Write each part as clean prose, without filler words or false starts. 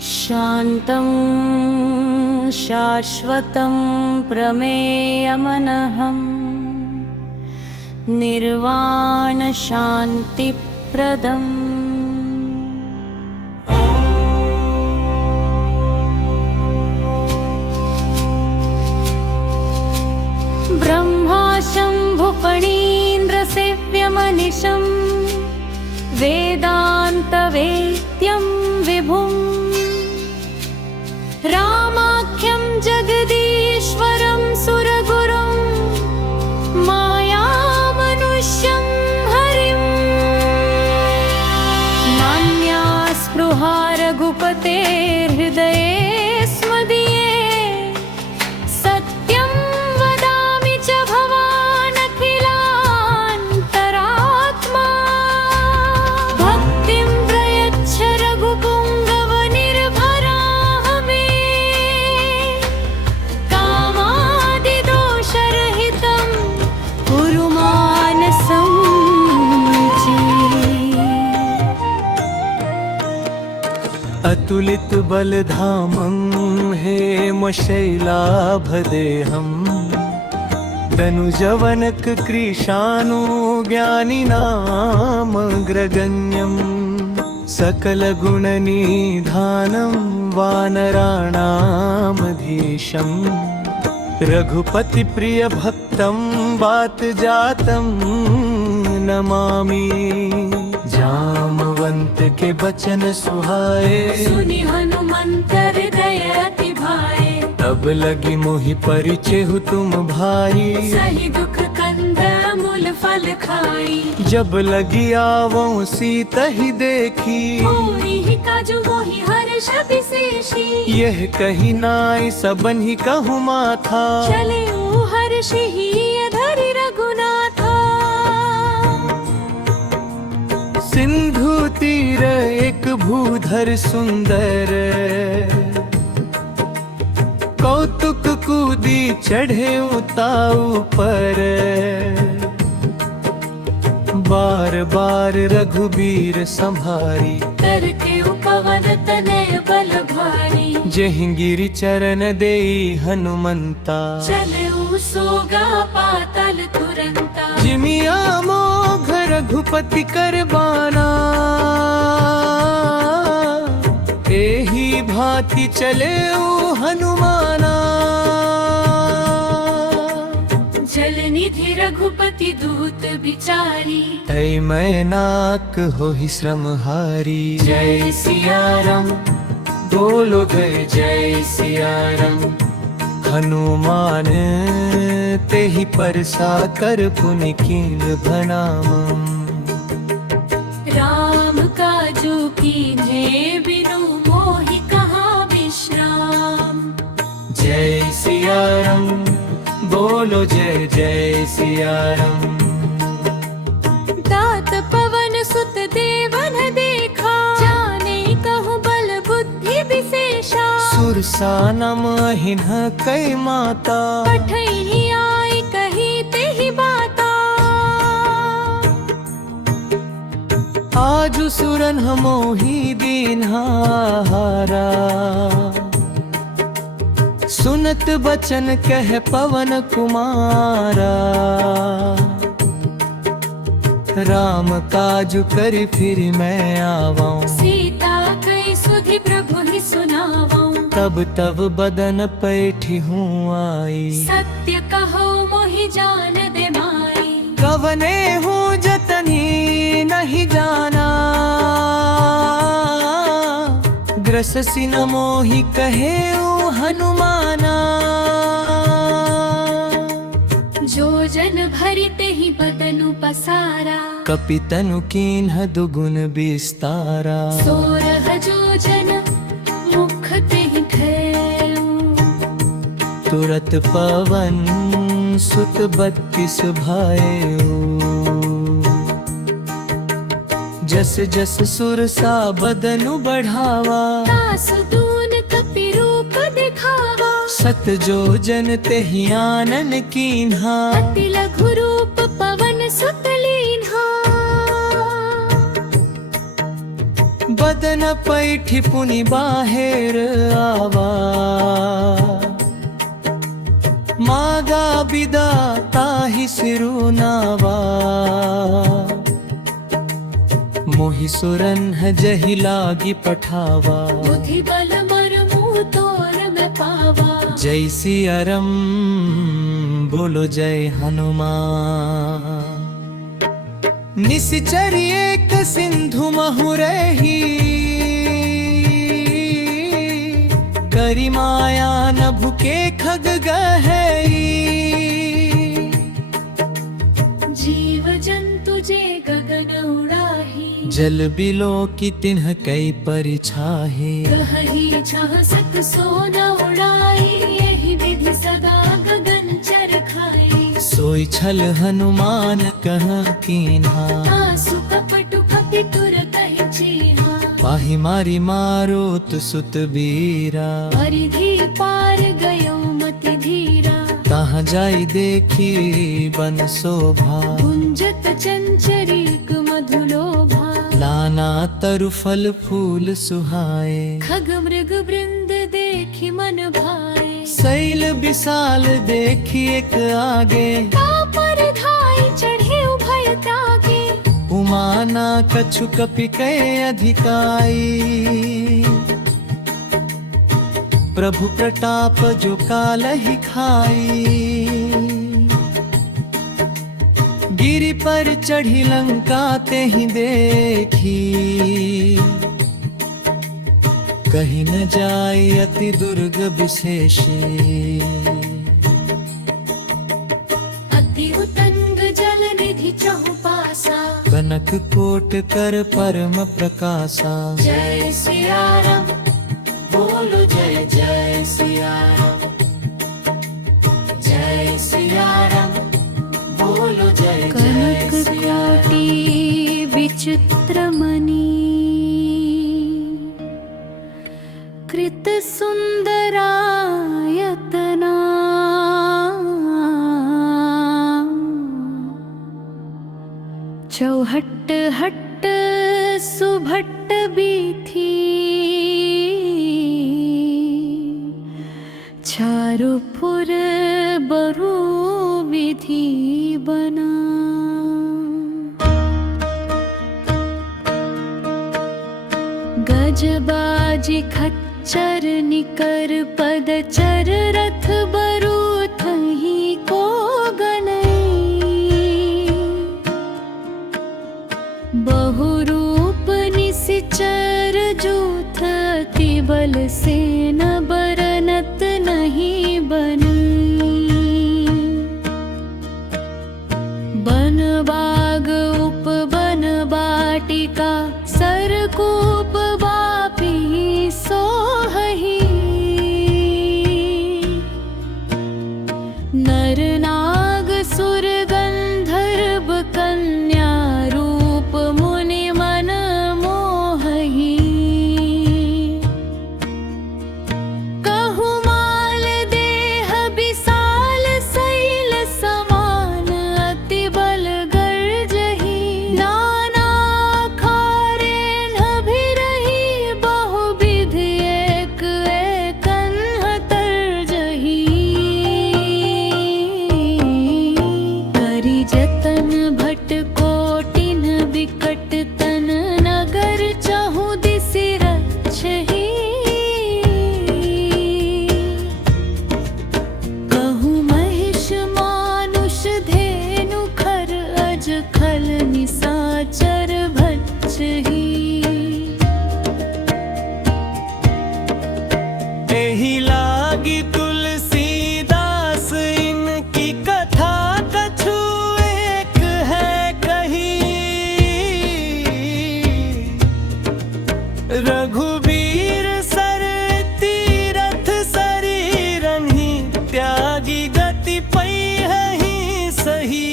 शान्तं शाश्वतं प्रमेयमनहम् निर्वाणशान्तिप्रदम्। ब्रह्मा शम्भुफणीन्द्रसेव्यमनिशम् वेदान्तवेद्यं विभुम् रामाख्यं जगदीश्वरं सुरगुरुं मायामनुष्यं हरिम्। नान्या स्पृहा रघुपतेर्हृदये स्मदीये सत्यं वदामि च भवानखिलान्तरात्मा। भक्तिं प्रयच्छ रघुपुङ्गवनिर्भराः मे कामादिदोषरहितं कुरु मानसं मुचे। अतुलित बलधामं हेमशैलाभदेहं दनुजवनक कृशानुज्ञानिनामग्रगण्यं सकलगुणनिधानं वानराणामधीशं रघुपतिप्रियभक्तं वातजातं नमामि। जामवंत के बचन सुहाए सुनि हनुमंत हृदय अति भाए। तब लगी मोहि परिचय तुम भाई सही दुख कंद मूल फल खाई। जब लगी आवों सीता ही देखी मोहि ही काजु मोहि हर्ष विशेषी। यह कही नाई सबन ही कहूँ माथा चले ओ हर्ष ही अधरि रघुनाथा। सिंधु तीर एक भूधर सुंदर कौतुक कूदी चढ़े उताऊ पर। बार बार रघुबीर संभारी तर के उपवन तनय बल भारी। जहि गिरि चरण देई हनुमंता चले ओ सोगा पातल तुरंता। जिमिया मोघ रघुपति करबाना एही भांति चले ओ हनुमाना। जल निधि रघुपति दूत बिचारी। ऐ मैनाक होहि श्रमहारी। जय सिया राम बोलो गए जय सिया राम। हनुमान तेहि परसा कर पुनि कीन भनाम। राम काजू कीन्हे बिनु मोहि कहाँ विश्राम। जय सिया राम बोलो जय जय सिया राम। तात पवन सुत देवन देखा। जाने कहूँ बल बुद्धि विशेषा। सुरसा नम अहिन कै माता पठई आई कही तेहि बाता। आजु सुरन मोहि दीन्हारा। सुनत बचन कह पवन कुमारा। राम काज कर फिर मैं आवाऊं। सीता कई सुधि प्रभु ही सुनावाऊं। तब तब बदन पैठी हूँ आई। सत्य कहो मोहि जान दे माई। कवने हूँ जतनी नहीं जाना। ग्रससी न मोहि कहे ओ हनुमाना। जो जन भरिते ही बदनु पसारा। कपितनु कीन्ह दुगुन विस्तारा। सोरह जो जन मुख तेहि ठेऊ। तुरत पवन सुत 32 भायऊ। जस जस सुरसा बदनु बढ़ावा। तासु दून कपि रूप दिखावा। सत जो जन तेहि आनन कीन्हा। अति लघु रूप पवन सुत लीन्हा। बदन पैठी पुनि बाहेर आवा मागा बिदा ताहि सिरुनावा मोहि सुरन जहि लागी पठावा बुद्धि बल मरमु तोर मैं पावा जय सियारम बोलो जय हनुमान निश्चर एक सिंधु महु रही करी माया नभु के खग गहई जीव जंतु जे गगन उड़ाही जल बिलो की तिन्ह कई परिछाहे कहि छह सत सो न उड़ाई यही विधि सदा गगन चर खाई सोई छल हनुमान कह कीन्हा आसु कपटु कपि तुर कहि चीहा पाहि मारी मारो तु सुत बीरा परिधि पार गयो मति धीरा कहाँ जाई देखी बन शोभा गुंजत चंचरीक मधुलोभा लाना तरु फल फूल सुहाए खग मृग वृंद देखि मन भाए शैल विशाल देखी एक आगे पर धाई चढ़े उभय तागे उमाना कछु कपि कै अधिकाई प्रभु प्रताप जो कालहि खाई गिरि पर चढ़ी लंका तेहि देखी कहीं न जाय अति दुर्ग विशेषी अति उतंग जल निधि चहु पासा कनक कोट कर परम प्रकाशा जय सिया राम बोलो जय जय सिया राम जय सिया राम बोलो जय जय कनक सिया राम कोटि विचित्र मणि कृत सुंदरायतना चौहट्ट हट्ट सुभट्ट बीथी चारुपुर बरु विधि बना गजबाजी खच्चर निकर पदचर रथ बरूथ ही को गनई बहुरूप निसिचर जूथ अति बल सेन बरनत नहीं बनी बन बाग उप बन बाटिका सरकूप बापी सोहही नर नाग सुर गंधर्व कन्या रूप मुनि मन मोहही कहु माल देह विशाल शैल समान अति बल गर्जही नाना खारे नभिरही बहुविध एक एकन्ह तरजही करि जतन भट कोटिन विकट तन नगर चहु दिसि रक्षहि कहु महिष मानुष धेनु खर अज खल निसाचर भक्षहि एहि लागी तुलसीदास इनकी कथा कछु एक है कही रघुबीर सर तीरथ शरीरहि त्यागी गति पैहि सही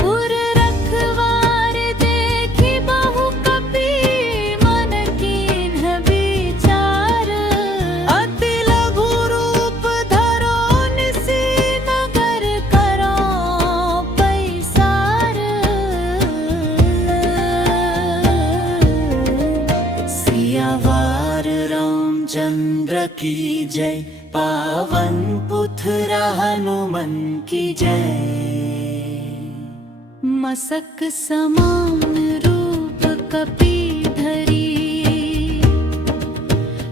पुर रखवार देखि बहु कपि मन कीन्ह विचार अति लघु रूप धरो निसि नगर करो पैसार रामचंद्र की जय, पावन पुत्र हनुमान की जय। मसक समान रूप कपीधरी,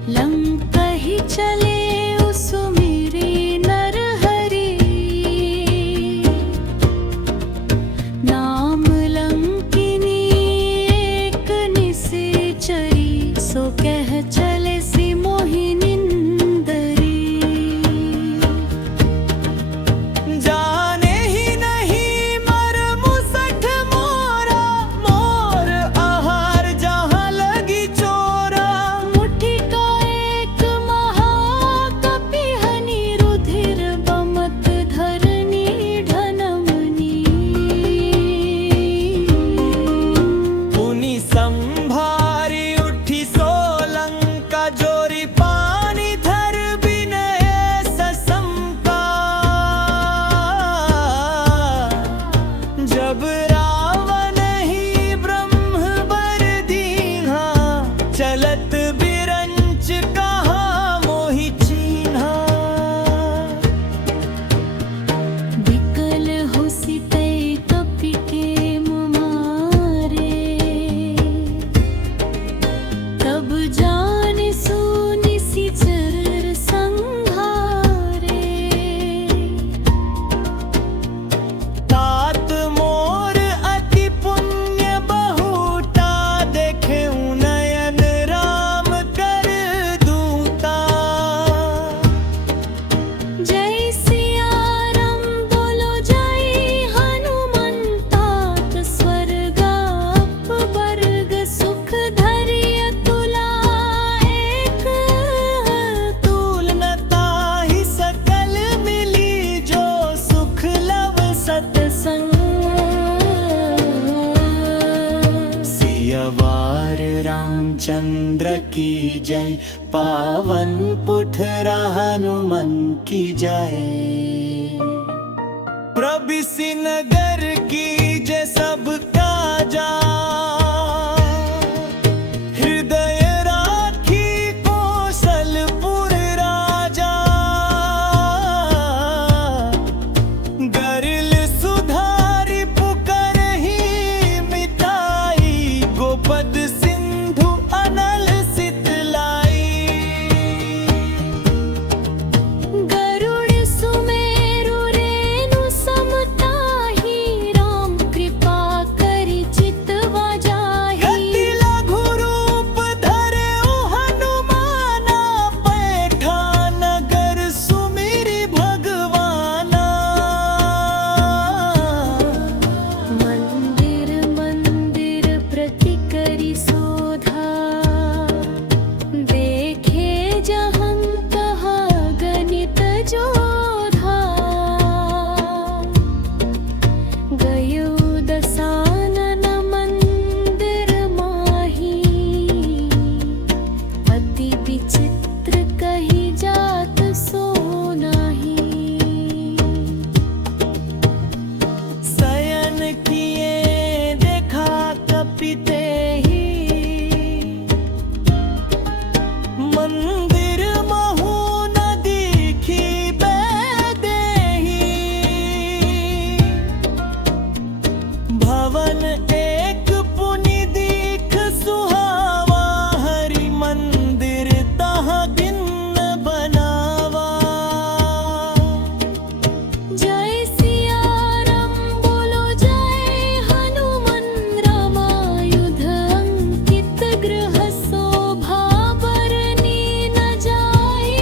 लंकहि चले उसुमिरी नरहरि। नाम लंकिनी एक निशाचरी, सो कह चले सि मोहिनी निंदरी। जाने ही नहीं मर्म सठ मोरा, मोर आहार जहाँ लगी चोरा। मुट्ठी का एक महाकपि हनि, रुधिर बमत धरनी ढनमनी। पुनि संभारी उठी सोलंका, जोरी पानी धर बिनय ससंका। जब रावण ही ब्रह्म बर दीन्हा, चलत बिरंच कहा मोहि चीन्हा। विकल होसि तै कपि टेम मारे, तब जानि सुनि निशाचर संहारे। तात मोर अति पुण्य बहुता, देखे नयन राम कर दूता। जय सिया राम बोलो जय हनुमंतात, स्वर्ग अपवर्ग सुख धरिय तुला एक। तूल न ताहि सकल मिली, जो सुख लव सतसंग। सियावार रामचंद्र की जय, पावन पुत्र हनुमान की जय। प्रबिसि नगर की जय सबका जा, हृदय राखी कौशलपुर राजा। गरिल सुधारि पुकारहि मिताई, गोपद सिंधु अनल सितलाई। गरुड़ सुमेरु रेणु समताहि, राम कृपा करि चितवा जाहि। गति लघु रूप धरे हनुमाना, पैठा नगर सुमिरि भगवाना। मंदिर मंदिर प्रति करि शोधा, देखे जहं तहाँ गणित जोधा। गयो दसानन मंदिर माही, अति विचित्र कही जात सो नाही। शयन किए देखा कपिते ही, मंदिर महु न दीखी बैदेही। भवन एक पुनि दीख सुहावा, हरि मंदिर तहाँ भिन्न बनावा। जय सिया राम बोलो जय हनुमान, रामायुध अंकित गृह शोभा बरनी न जाई।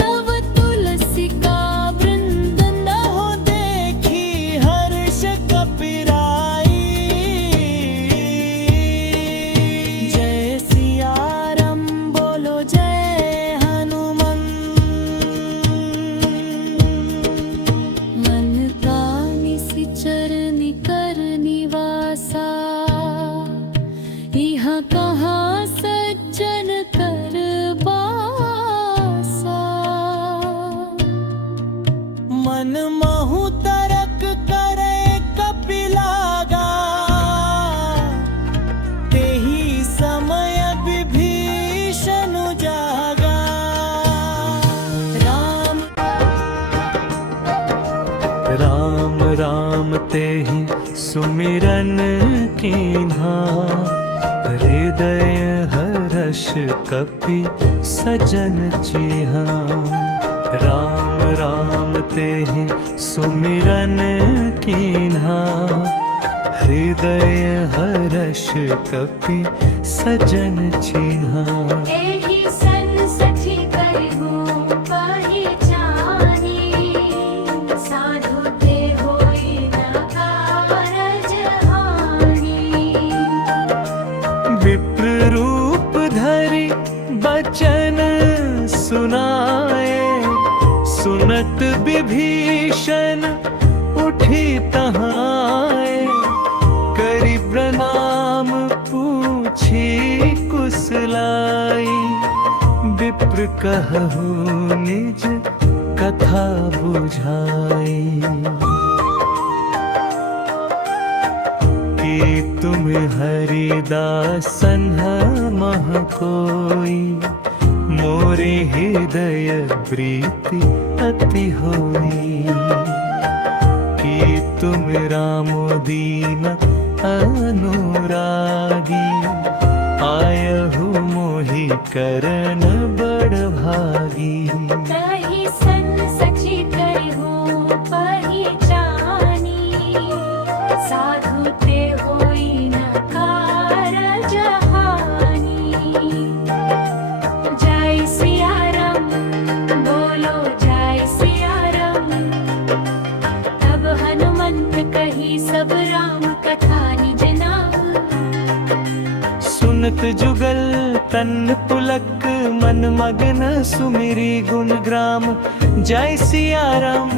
नव तुलसी का वृंदन हो देखी हर्ष कपिराई। जय सिया राम बोलो जय हनुमान। मन का निशाचर निकर निवासा, यहाँ कहाँ सज्जन कर बासा। मन महु तरक करे कपिलागा, तेहि समय विभीषण जागा। ते ही सुमिरन कीन्हा, हृदय हर्ष कपि सजन चीहा। राम राम ते ही सुमिरन कीन्हा, हृदय हर्ष कपि सजन चीहा। एहि सन सखी करहु पहिचानी, साधु ते होई न कारज हानि। विप्र रूप धरि बचन सुनाए, सुनत विभीषण उठी तहाँ आए। करि प्रणाम पूछी कुशलाई, विप्र कहु निज कथा बुझाई। कि तुम हरिदासन मह कोई, मोरे हृदय प्रीति अति होई। कि तुम रामो दीन अनुरागी, आयहु मोहि करन बड़ भागी। एहि सन सखी करहु पहिचानी, साधु ते होई न कारज हानि। जय सिया राम, बोलो जय सिया राम। तब हनुमंत कही सब राम कथा निज नाम। सुनत जुगल तन पुलक, मन मगन सुमिरी गुण ग्राम। जय सिया राम,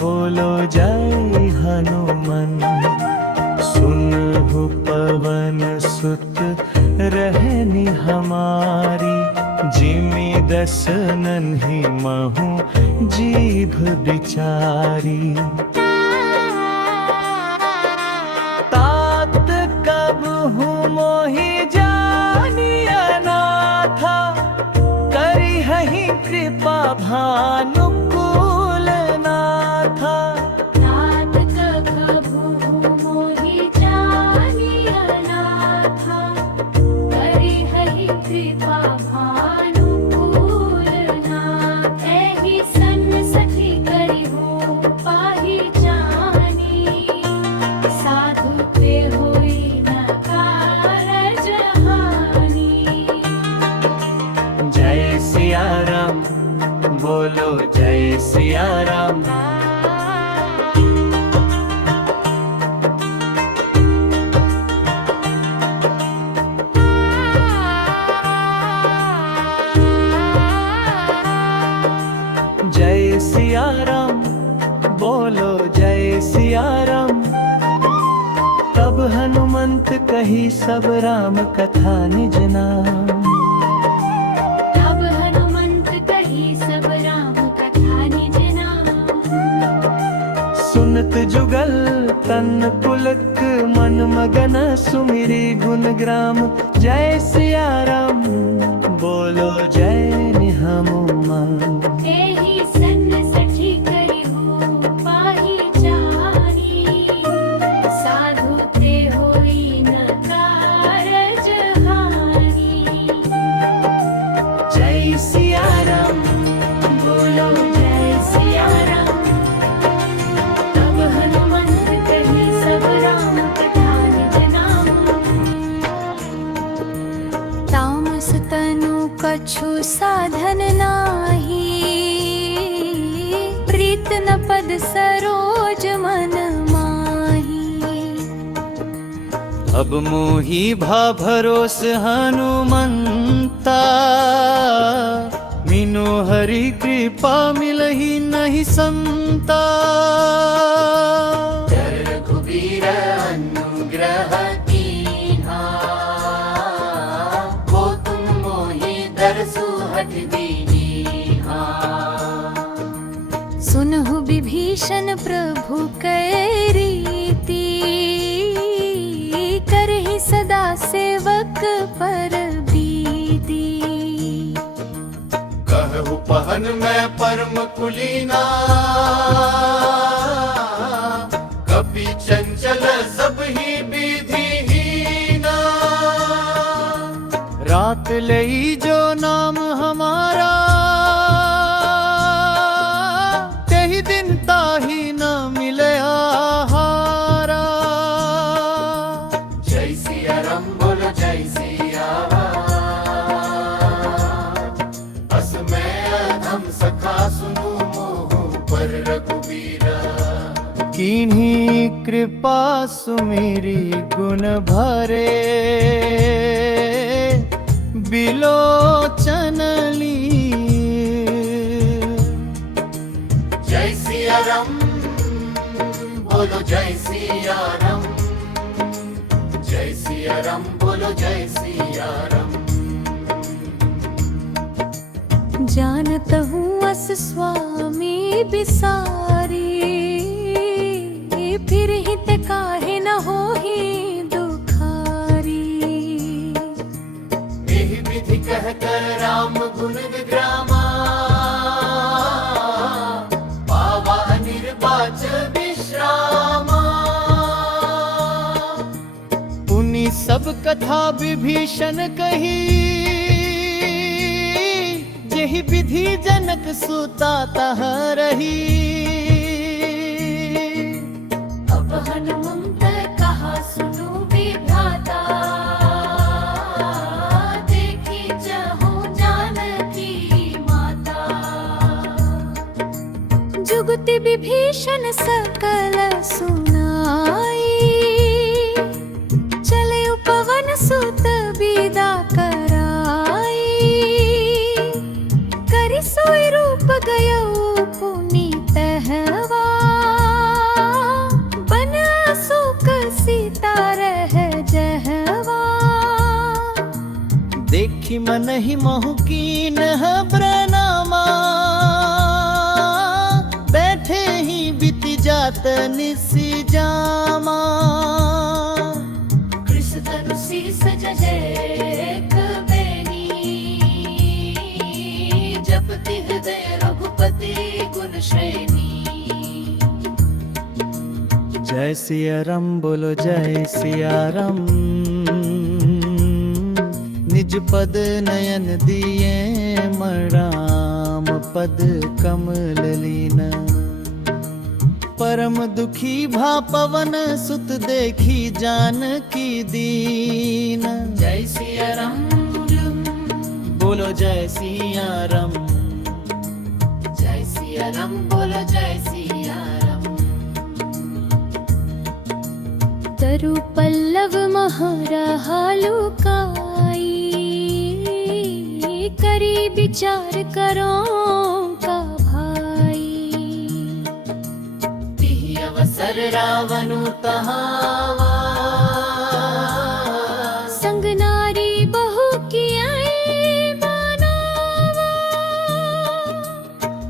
बोलो जय हनुमान। सुनहु पवन सुत रहनी हमारी, जिमि दस नन्ही महु जीभ बिचारी। तात कबहु मोहि जानिया नाथा, करिहहि कृपा भानुकूल नाथा। तात कबहु मोहि जानिया नाथा, करिहहि कृपा भानुकूल नाथ। एहि सन सखी करहु पहिचानी, साधु ते होई न कारज हानि। जय सिया राम, बोलो जय सिया राम। जय सिया राम, बोलो जय सिया राम। तब हनुमंत कही सब राम कथा निज नाम। तब हनुमंत कही सब राम कथा निज नाम। सुनत जुगल तन पुलक, मन मगन सुमिरी गुण ग्राम। जय सिया राम, बोलो जय हनुमान। एहि सन सखी करहु पहिचानी, साधु ते होई न कारज हानि। जय सिया राम, बोलो जय सिया राम। तब हनुमंत कही सब राम कथा निज नाम। तामस तनु कछु साधन नाही, प्रीत न पद सरोज मन माही। अब मोहि भा भरोस हनुमंता, मीनो हरि कृपा मिलहि नहीं संता। रघुबीर अनुग्रह कीन्हा, को तुम मोहि दरसु हठ दीन्हा। सुनहु विभीषण प्रभु कै रीति, करहि सदा सेवक पर बीती। कहु पहन मैं परम कुलीना, कपि तात लई जो नाम हमारा तेही दिन ताही न मिले आहारा। जय सिया राम बोलो जय सिया अस मैं अधम सखा सुनू मोह पर रघुबीरा। किन्हीं कृपा सुमेरी गुण भरे बिलोचन लीन। जय सिया राम बोलो जय सिया राम, जय सिया राम बोलो जय सिया राम। जानत हूँ अस स्वामी बिसारी, फिर हित काहे न होही दुखारी। एहि विधि कह कर राम गुण विग्रामा, पावा निर्वाच विश्रामा। उन्हीं सब कथा विभीषण कही, यही विधि जनक सुता तह रही। अब हनुमंत कहा सुनो विधाता, देखी जहो जानकी माता। जुगति विभीषण सकल सुनाई, चले उपवन सुत विदा कराई। करि सोई रूप गयो पुनीतहवा, बन सुख सीता रह जहवा। देखी मन ही महु कीन प्रणामा, बैठे ही बीत जात निसी जामा। कृष्ण धनु शीस जजेक बेनी, जपति हृदय रघुपति गुण श्रेणी। जय सिया राम बोलो जय सिया राम, निज पद नयन दिए मराम पद कमल लीन। परम दुखी भा पवन सुत देखी जानकी दीन। जय सिया राम बोलो जय सिया राम, जय सिया राम बोलो जय सिया राम। तरु पल्लव महरहा लुकाई, करी विचार करो का भाई। तिहि अवसर रावनु तहावा, संग नारी बहु कियाई बनावा।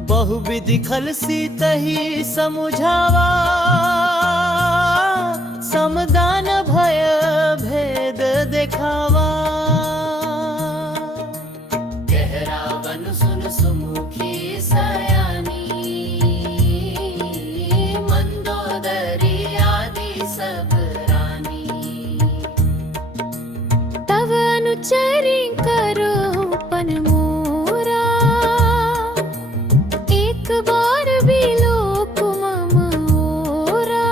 बहुविधि खलसी तही समुझावा, समदान भय भेद देखावा। कह रावण सुन सुमुखी सयानी, मंदोदरी आदि सब रानी। तव अनुचरी करो पन मोरा, एक बार भी लोक मम ओरा।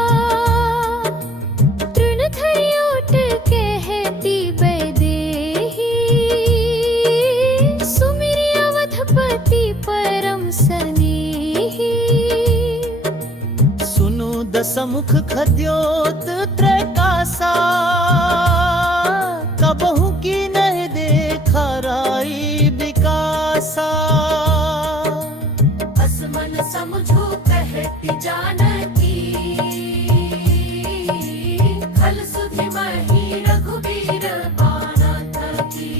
तृण धरि उठ कहती वैदेही, सुमिरि अवधपति परम सनेही। सुनु दसमुख खद्योत त्रैकासा, कबहु की नहीं देखा राई विकासा। असमन समझो कहती जानकी, खल सुधि मही रघुबीर बाना थकी।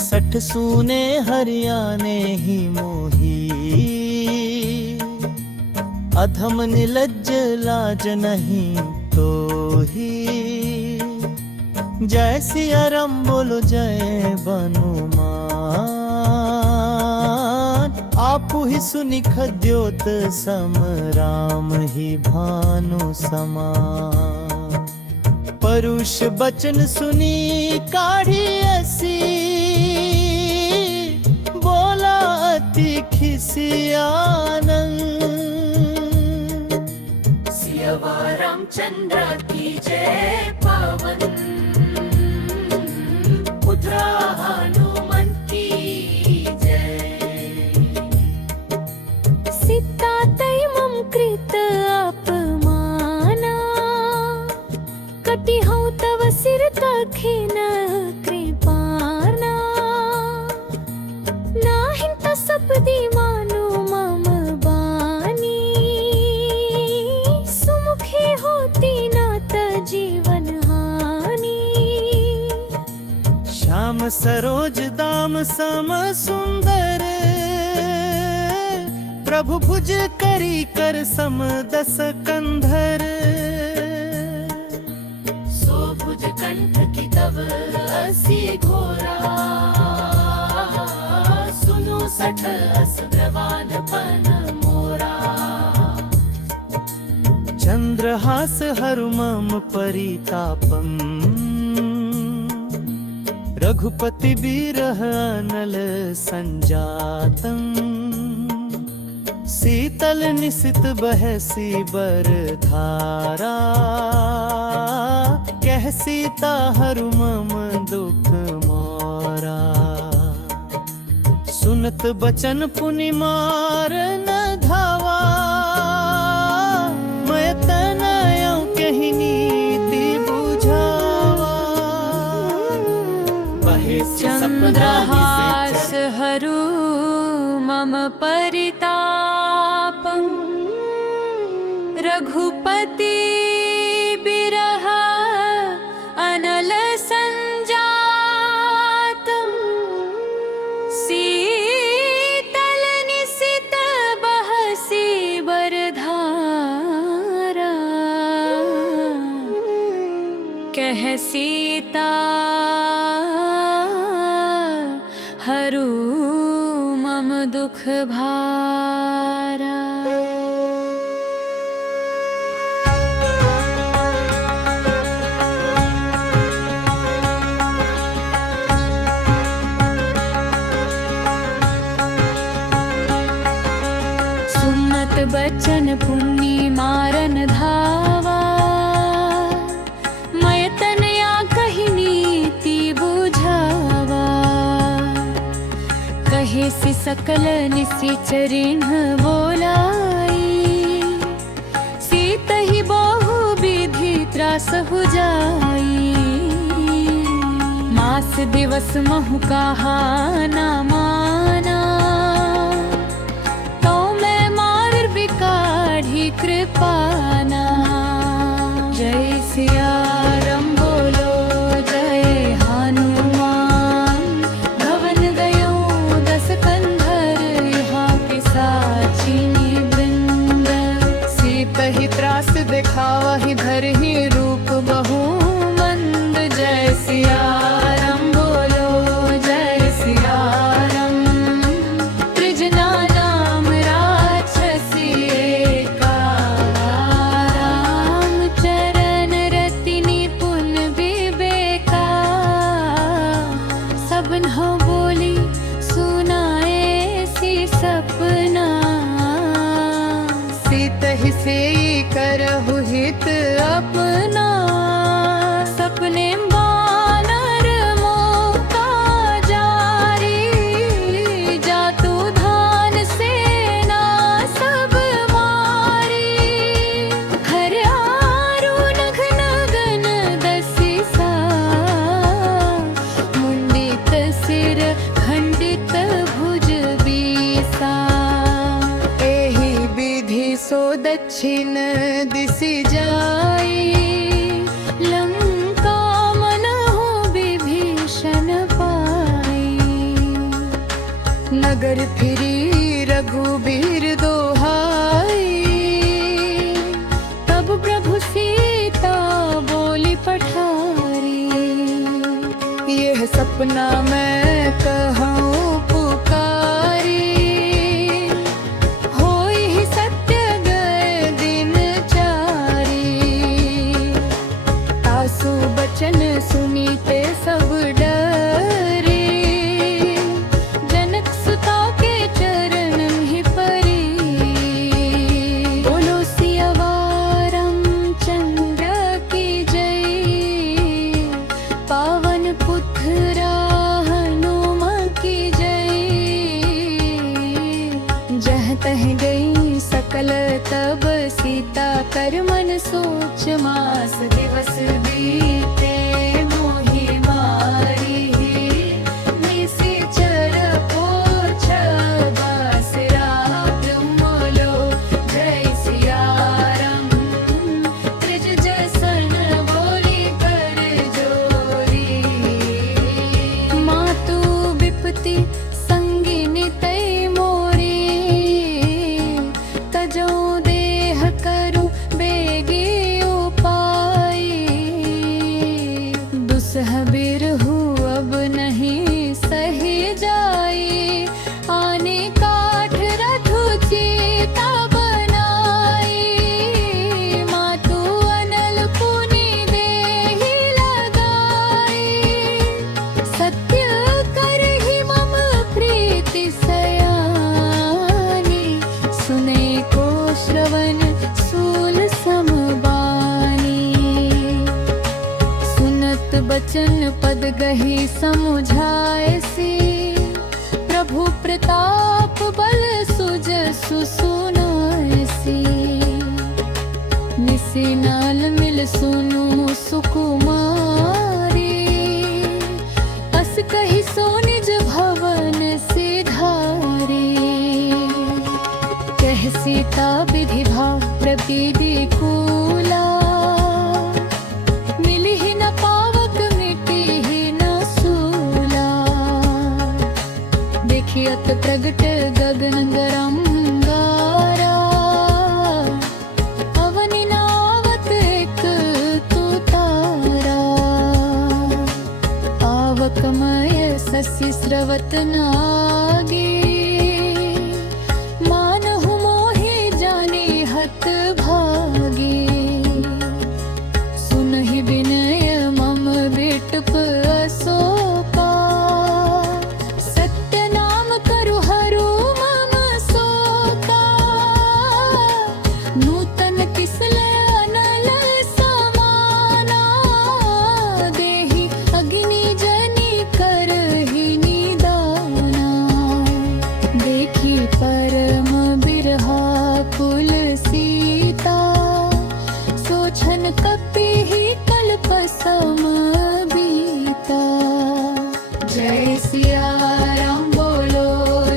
सठ सूने हरियाणे ही मोही, अधम निलज्ज लाज नहीं तो ही। जय सिया राम बोलो जय बनुमान, आपु ही सुनि खद्योत सम राम ही भानु समान। परुष बचन सुनी काढ़ी असी, बोला अति खिसियानंद। सियवा रामचंद्र की जय पवन, पुत्र हनुमान की जय। सीता तैमं कृत अपमाना, कटिहौ तव सिर दखिन कृपाना। नाहिं त सपदि मानु मम बानी, सुमुखी होती ना त जीवन हानि। श्याम सरोज दाम सम सुंदर, प्रभु भुज करी कर सम दस कंधर। सोभुज कंठ की तव असी घोरा, सुनो सठ अस ग्रवान पन मोरा। चंद्रहास हरुमम परितापम, रघुपति बिरह अनल संजातम। शीतल निशित बहसी बर धारा, कह सीता हरुमम दुख मोरा। सुनत बचन पुनि मार न धावा, मैं तनयों कहि नीति बुझावा। चंद्रहास हरु मम परितापं, रघुपति बिरह अनल संजातं। शीतल निशित बहसी बरधारा, कह सीता हरु मम दुख भारा। सुनत बचन पुनि मारन धावा, मैं तनया कहि नीति बुझावा। कहे सि सकल निशिचरिण बोलाई, सीतहि बहु विधि त्रास हो जाई। मास दिवस महु कहा न माना, तो मैं मार बिकाढ़ी कृपाना। जय सिया राम बोलो जय हनुमान, भवन गयो दस कंधर, यहाँ पिशाचिनी वृंद। सीतहि त्रास दिखावहि धरहि रूप बहु मंद। जय सिया राम बोलो जय सिया राम, त्रिजना नाम राक्षसी एका। राम चरण रति निपुन विवेका, सबन हो बोली सुनाए सी सपना। सीतहि सेई करहु हित अपना, सपने बानर मोका जारी। जातु धान सेना सब मारी, हर आरु नघ नगन दसिसा। मुंडित सिर खंडित भुज बीसा, एहि विधि सो दक्षिण दिशि जाई। लंका मनहु विभीषण पाई, नगर फिरी रघुबीर दोहाई। तब प्रभु सीता बोली पठारी, यह सपना मैं कहूँ पुकारी। होई ही सत्य गए दिन चारी। तासु सुनीते सब डरे, जनक सुता के चरण ही परे। बोलो सियावर रामचंद्र की जय, पावन पुत्र हनुमान की जय। जह तह गई सकल तब सीता कर मन सोच, मास दिवस बीते मोहि मारी। निशिचर पोछ बस रात मोलो, जय सिया राम त्रिज जसन बोली कर जोरी। मातु विपत्ति संगिनी तै मोरी, तजो देह करु बेगी उपाय। दुसह बिरहु अब नहीं सही जाई, आने काठ रथु चीता बनाई। मातु अनल पुनि देहि लगाई, सत्य करहि मम प्रीति सयानी। सुने को श्रवण सूल समबानी, सुनत बचन पद गही समुझायसी। प्रभु प्रताप बल सुजसु सुनायसी, निसि नाल मिल सुनु सुकुमारी। अस कही सो निज भवन सिधारी, कह सीता विधि भाव प्रपीति कूला। मिली ही न पावक मिटी ही न सूला, देखियत प्रगट गगन गरंगारा। अवनि नावत एक तू तारा, आवकमय सस्य स्रवत नागे। मानहु मोहि जाने हत भागे, सुनहि विनय मम बिटप अशोका। सत्य नाम करु हरू मम शोका, नूतन किसल अनल समाना। देहि अग्नि जनि करहि निदाना, देखी परम बिरहा कुल सीता। सोचन कपिहि कल्प सम बीता। जय सिया राम बोलो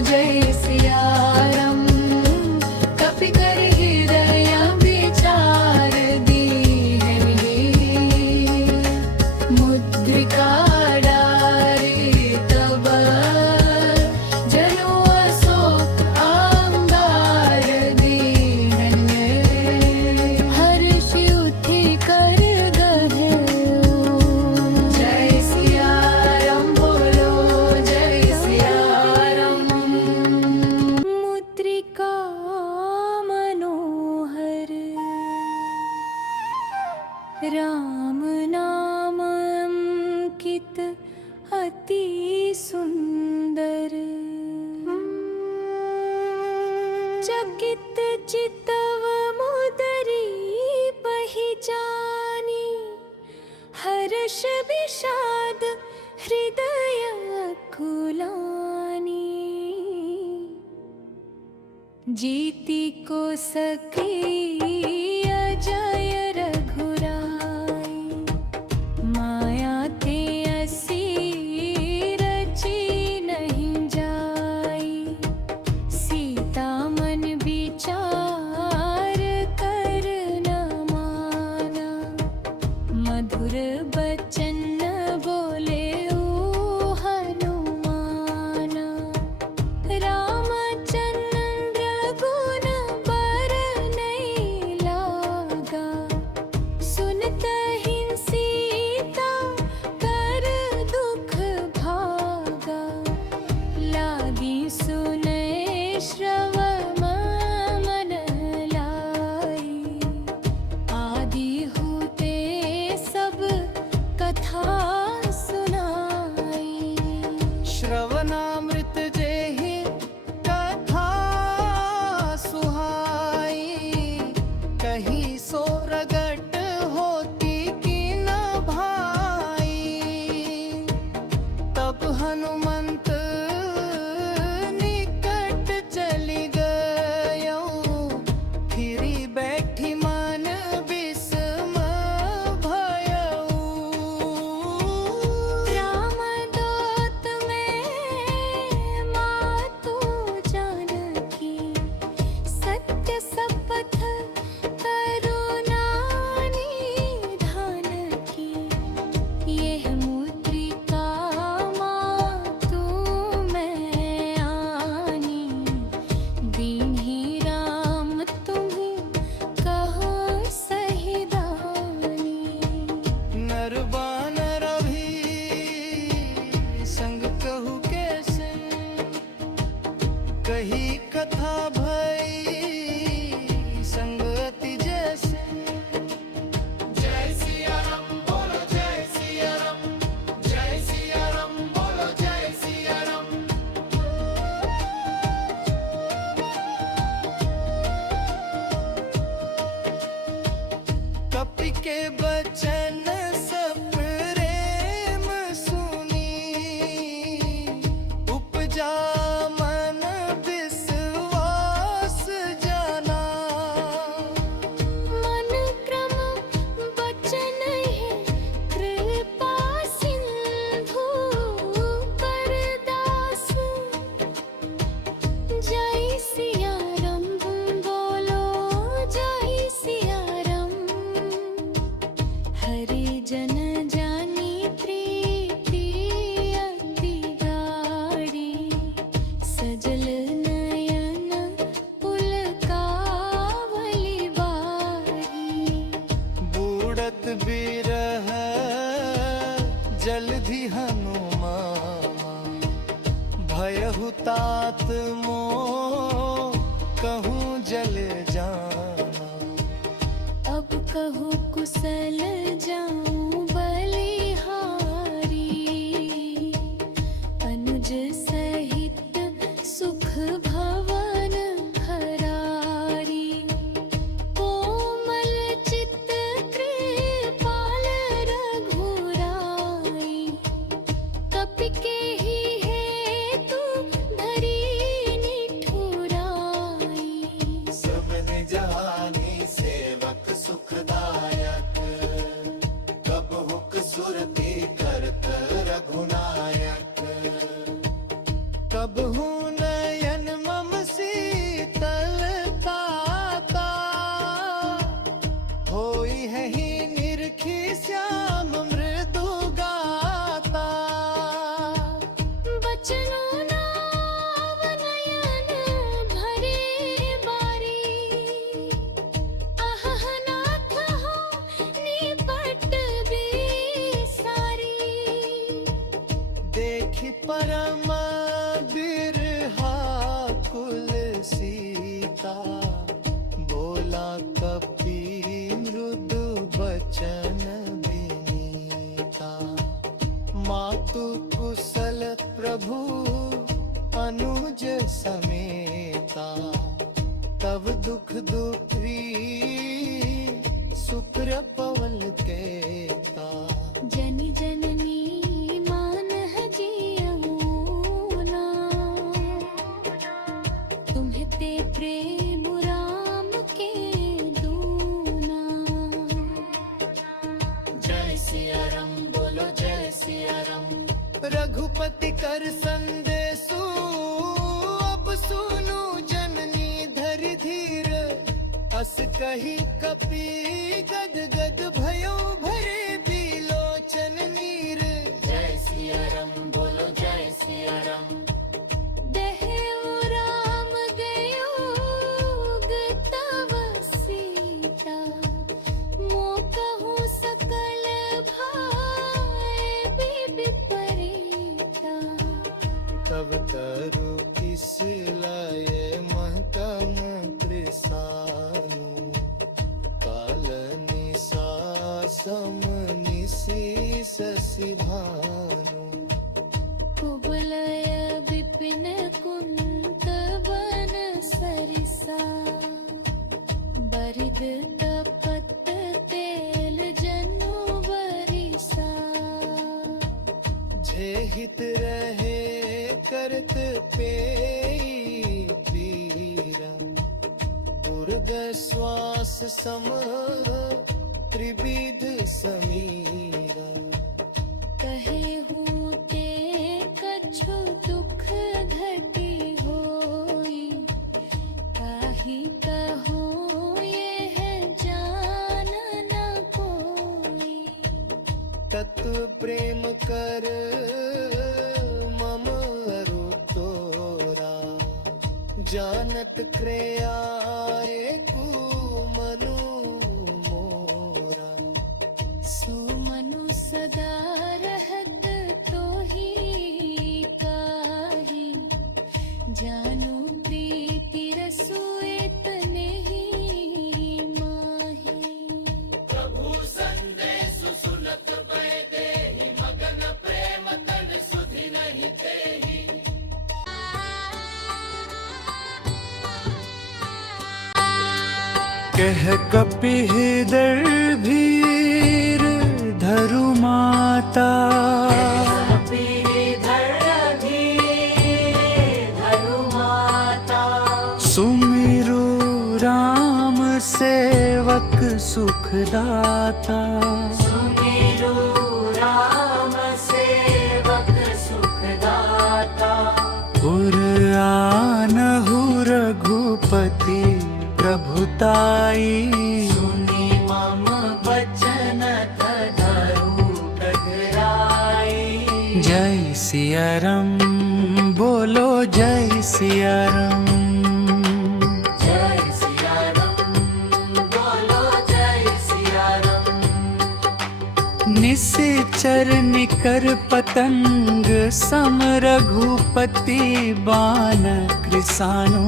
जय सिया राम, कपि कर हृदय विचार दीन्हि। मुद्रिका डारि तब जनु अशोक अंगार दीन्हि। हर्षि उठि कर गहेउ, जय सिया राम बोलो जय सिया राम। मुद्रिका मनोहर राम नाम अंकित अति सुंदर। चकित चितव मुदरी पहिचानी, हर्ष विषाद हृदय कुलानी। जीति को सकी अजय रघुराई, माया ते असी रची नहीं जाई। सीता मन विचार कर न माना, मधुर बचन बोले ओ हनुमाना। रामचंद्र गुण बर नहीं जलधि हनुमान भयहु तात मोह कहूँ जल जाना। अब कहूँ कुशल जाऊं बलिहारी, अनुज सहित सुख भवन खरारी। कोमल चित्त कृपाल रघुराई, कपि केहि हेतु धरि निठुराई। सब निजानी सेवक सुखदायक, कब हुक सुरति करत रघुनायक। कब हूँ नयन मम शीतलता, होई है ही निरखी श्याम मृदु गाता। बचनो नाव नयन भरे बारी, आह नाथ हो निपट बिसारी। देखि परम बिरहा कुल सीता, बोला कपि मृदु बचन विनीता। मातु कुशल प्रभु अनुज समेता, तब दुख दुखी शुक्र पवल केता। जनि जननी मानह जियहुना, तुम्हें ते प्रेम राम के दूना। जय सिया राम बोलो जय सिया राम। रघुपति कर संदेशु, अब सुनु जननी धरि धीर। अस कही कपि गद गद भयो भरे बिलोचन नीर। जय सिया राम बोलो जय सिया राम। देहु राम गयो तव सीता, मोह कहूँ सकल भाय विपरीता। तब तरु किस लाए महकम कृसानु, काल निशा सम निशि शशि भानु। कुबलय विपिन कुंत वन सरिसा, बरिद तपत तेल जनु बरिसा। जे हित रहे करत पेई पीरा, दुर्ग श्वास सम त्रिविध समीरा। कहे हूँ ते कछु दुख घटी होई, काहि कहो ये है जान न कोई। तत्व प्रेम कर मम अरु तोरा, जानत क्रिया एकु मनु मोरा। सुमनु सदा रहत तोहि काहि, जानु प्रीति रसु इतनेहि माहि। प्रभु संदेश सुनत भय देहि, मगन प्रेम तन सुधि नहीं तेहि। कह कपिहृदय भीर धरु माता, सुमिरु राम सेवक सुखदाता। सुमिरु राम सेवक सुखदाता। पुर आनहु रघुपति प्रभुताई, सुनि मम बचन धरु प्रगराई। जय सिया राम बोलो जय सिया राम। जय सिया राम बोलो जय सिया राम। निश्चय निशाचर निकर पतंग सम रघुपति बान कृसाणु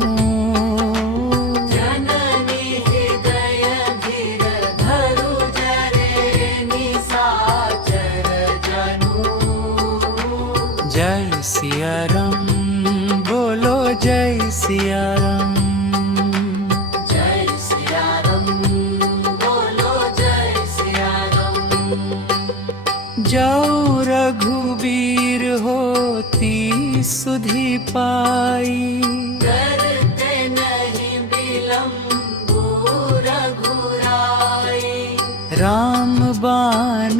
जननी हृदय धीर धरु जरे निशाचर जनु। जय सिया राम बोलो जय सिया राम। जय सिया राम बोलो जय सिया राम। जाओ रघुबीर होती सुधि पाई करते नहीं विलंब रघुराई। राम बान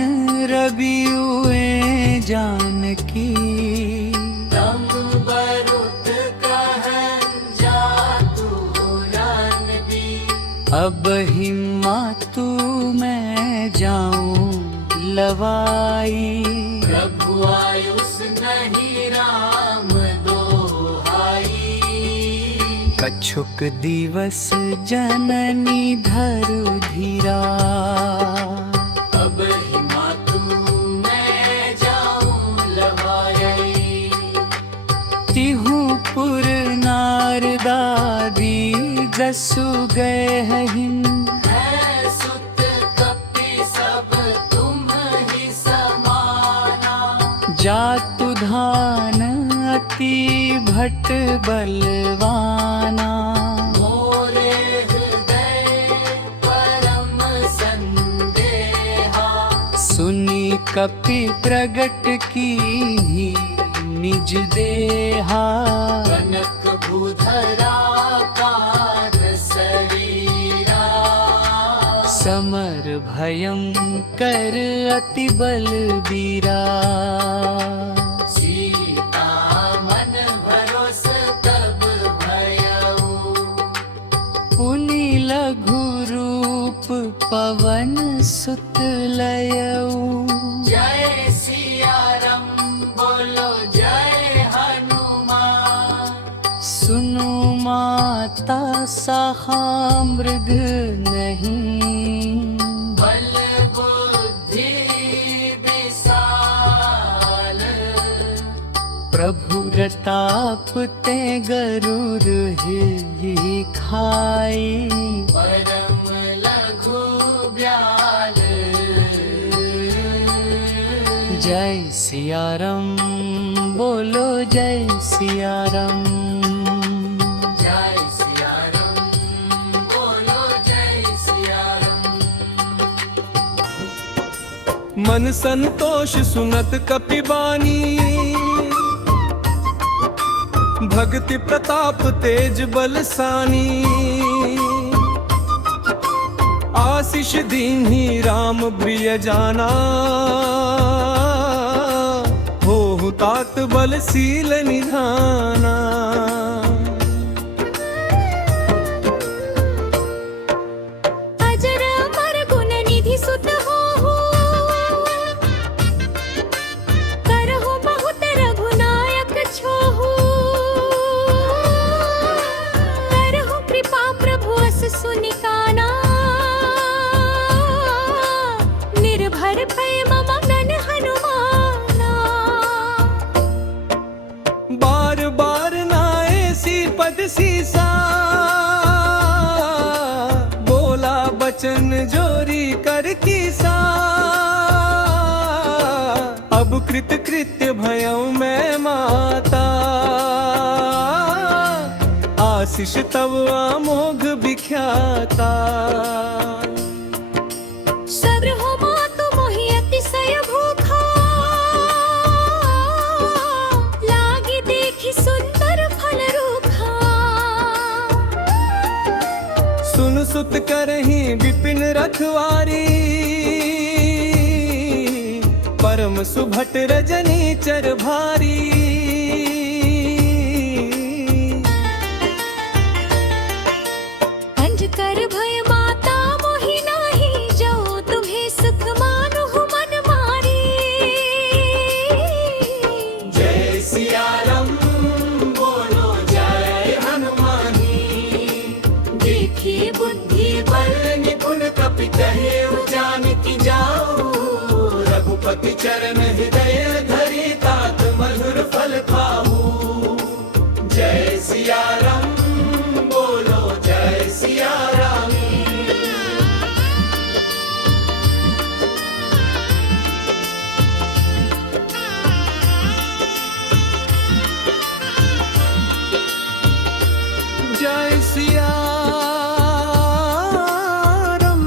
रबियुए जानकी तम बरुत कहन जातु रणबी। अब हिम्मत मैं जाऊं लवाई। प्रभु आयुष नहीं राम दोहाई। कछुक दिवस जननी धरु धीरा अब हिमातु मैं जाऊं लवाई। तिहु पुर नारदादी जसु गए हिम है सुत कपि सब तुम ही समाना। जातु धान अति भट बलवाना। मोरे हृदय परम संदेहा। सुनी कपि प्रगट की निज देहा। कनक भूधरा कार शरीरा। समर भयं कर अति बलबीरा। सीता मन भरोस तब भयऊ। पुनि लघु रूप पवन सुत लयऊ। जय सिया राम बोलो जय हनुमान। सुनु माता सहा मृग नहीं। बल बुद्धि विशाल। प्रभु प्रताप ते गरुड़ ही खाई। परम लघु ब्याल। जय सिया राम बोलो जय सिया राम। जय सिया राम बोलो जय सिया राम। मन संतोष सुनत कपिबानी। भक्ति प्रताप तेज बलसानी। आशीष दीन्ही राम प्रिय जाना। हो तात बलशील निधाना। अजर अमर गुण निधि सुत होहु। करहु बहुत रघुनायक छोहु। करहु कृपा प्रभु अस सुनिकाना। निर्भर भय मम मन हनुमाना। बार बार नाए सी पद सीसा। बोला बचन जोरी कर कीसा। अब कृत कृत्य भयऊ मैं माता। आशीष तब अमोघ विख्याता। सब्र हो मातु मोहि अतिशय भूखा। लागी देखि सुंदर फल रूखा। सुन सुत करही विपिन रखवारी। परम सुभट रजनी चर भारी। अंज कर भय माता मोहि नाही। जो तुम्हें सुख मानुहु मन मारी। जय सिया राम बोलो जय हनुमानी। देखी बुद्धि बल निपुण कपि कहे जानकी जाओ। रघुपति चरण हृदय धरी तात मधुर फल खाऊ। जय सिया राम बोलो जय सिया राम। जय सिया राम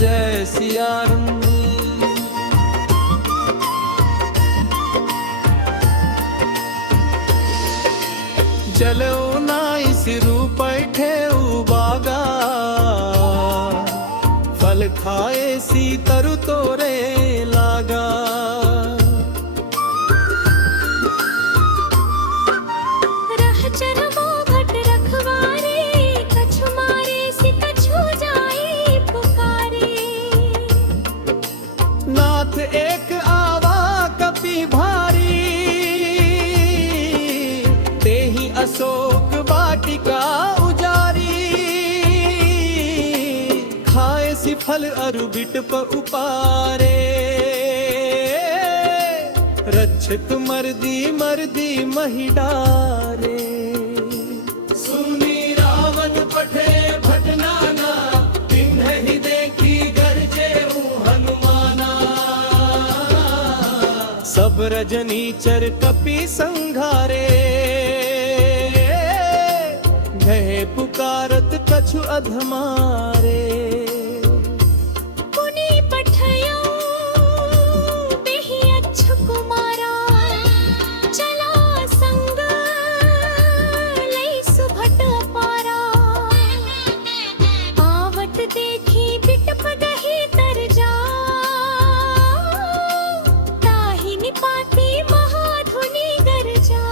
जय सिया राम। चलो नाई सिरू पैठे उबागा फल खाए सी तरु तोरे लागा। रह चरमो भट रखवारे कछु मारे सि कछु जाए पुकारे। नाथ एक आवा कपि भारी तेहि अशोक वाटिका उजारी। खाए सी फल अरु बिटप उपारे रक्षित मर्दी मर्दी मही डारे। सुनी रावण पठे भटनाना तिन्हि देखी गरजे हनुमाना। सब रजनीचर कपि संघारे भय पुकारत कछु अधमारे। पुनि पठयो बेहि अच्छु कुमारा। चला संग लई सुभट पारा। आवत देखी बिटप गही तर जा। ताहि निपाती महाधुनि गरजा।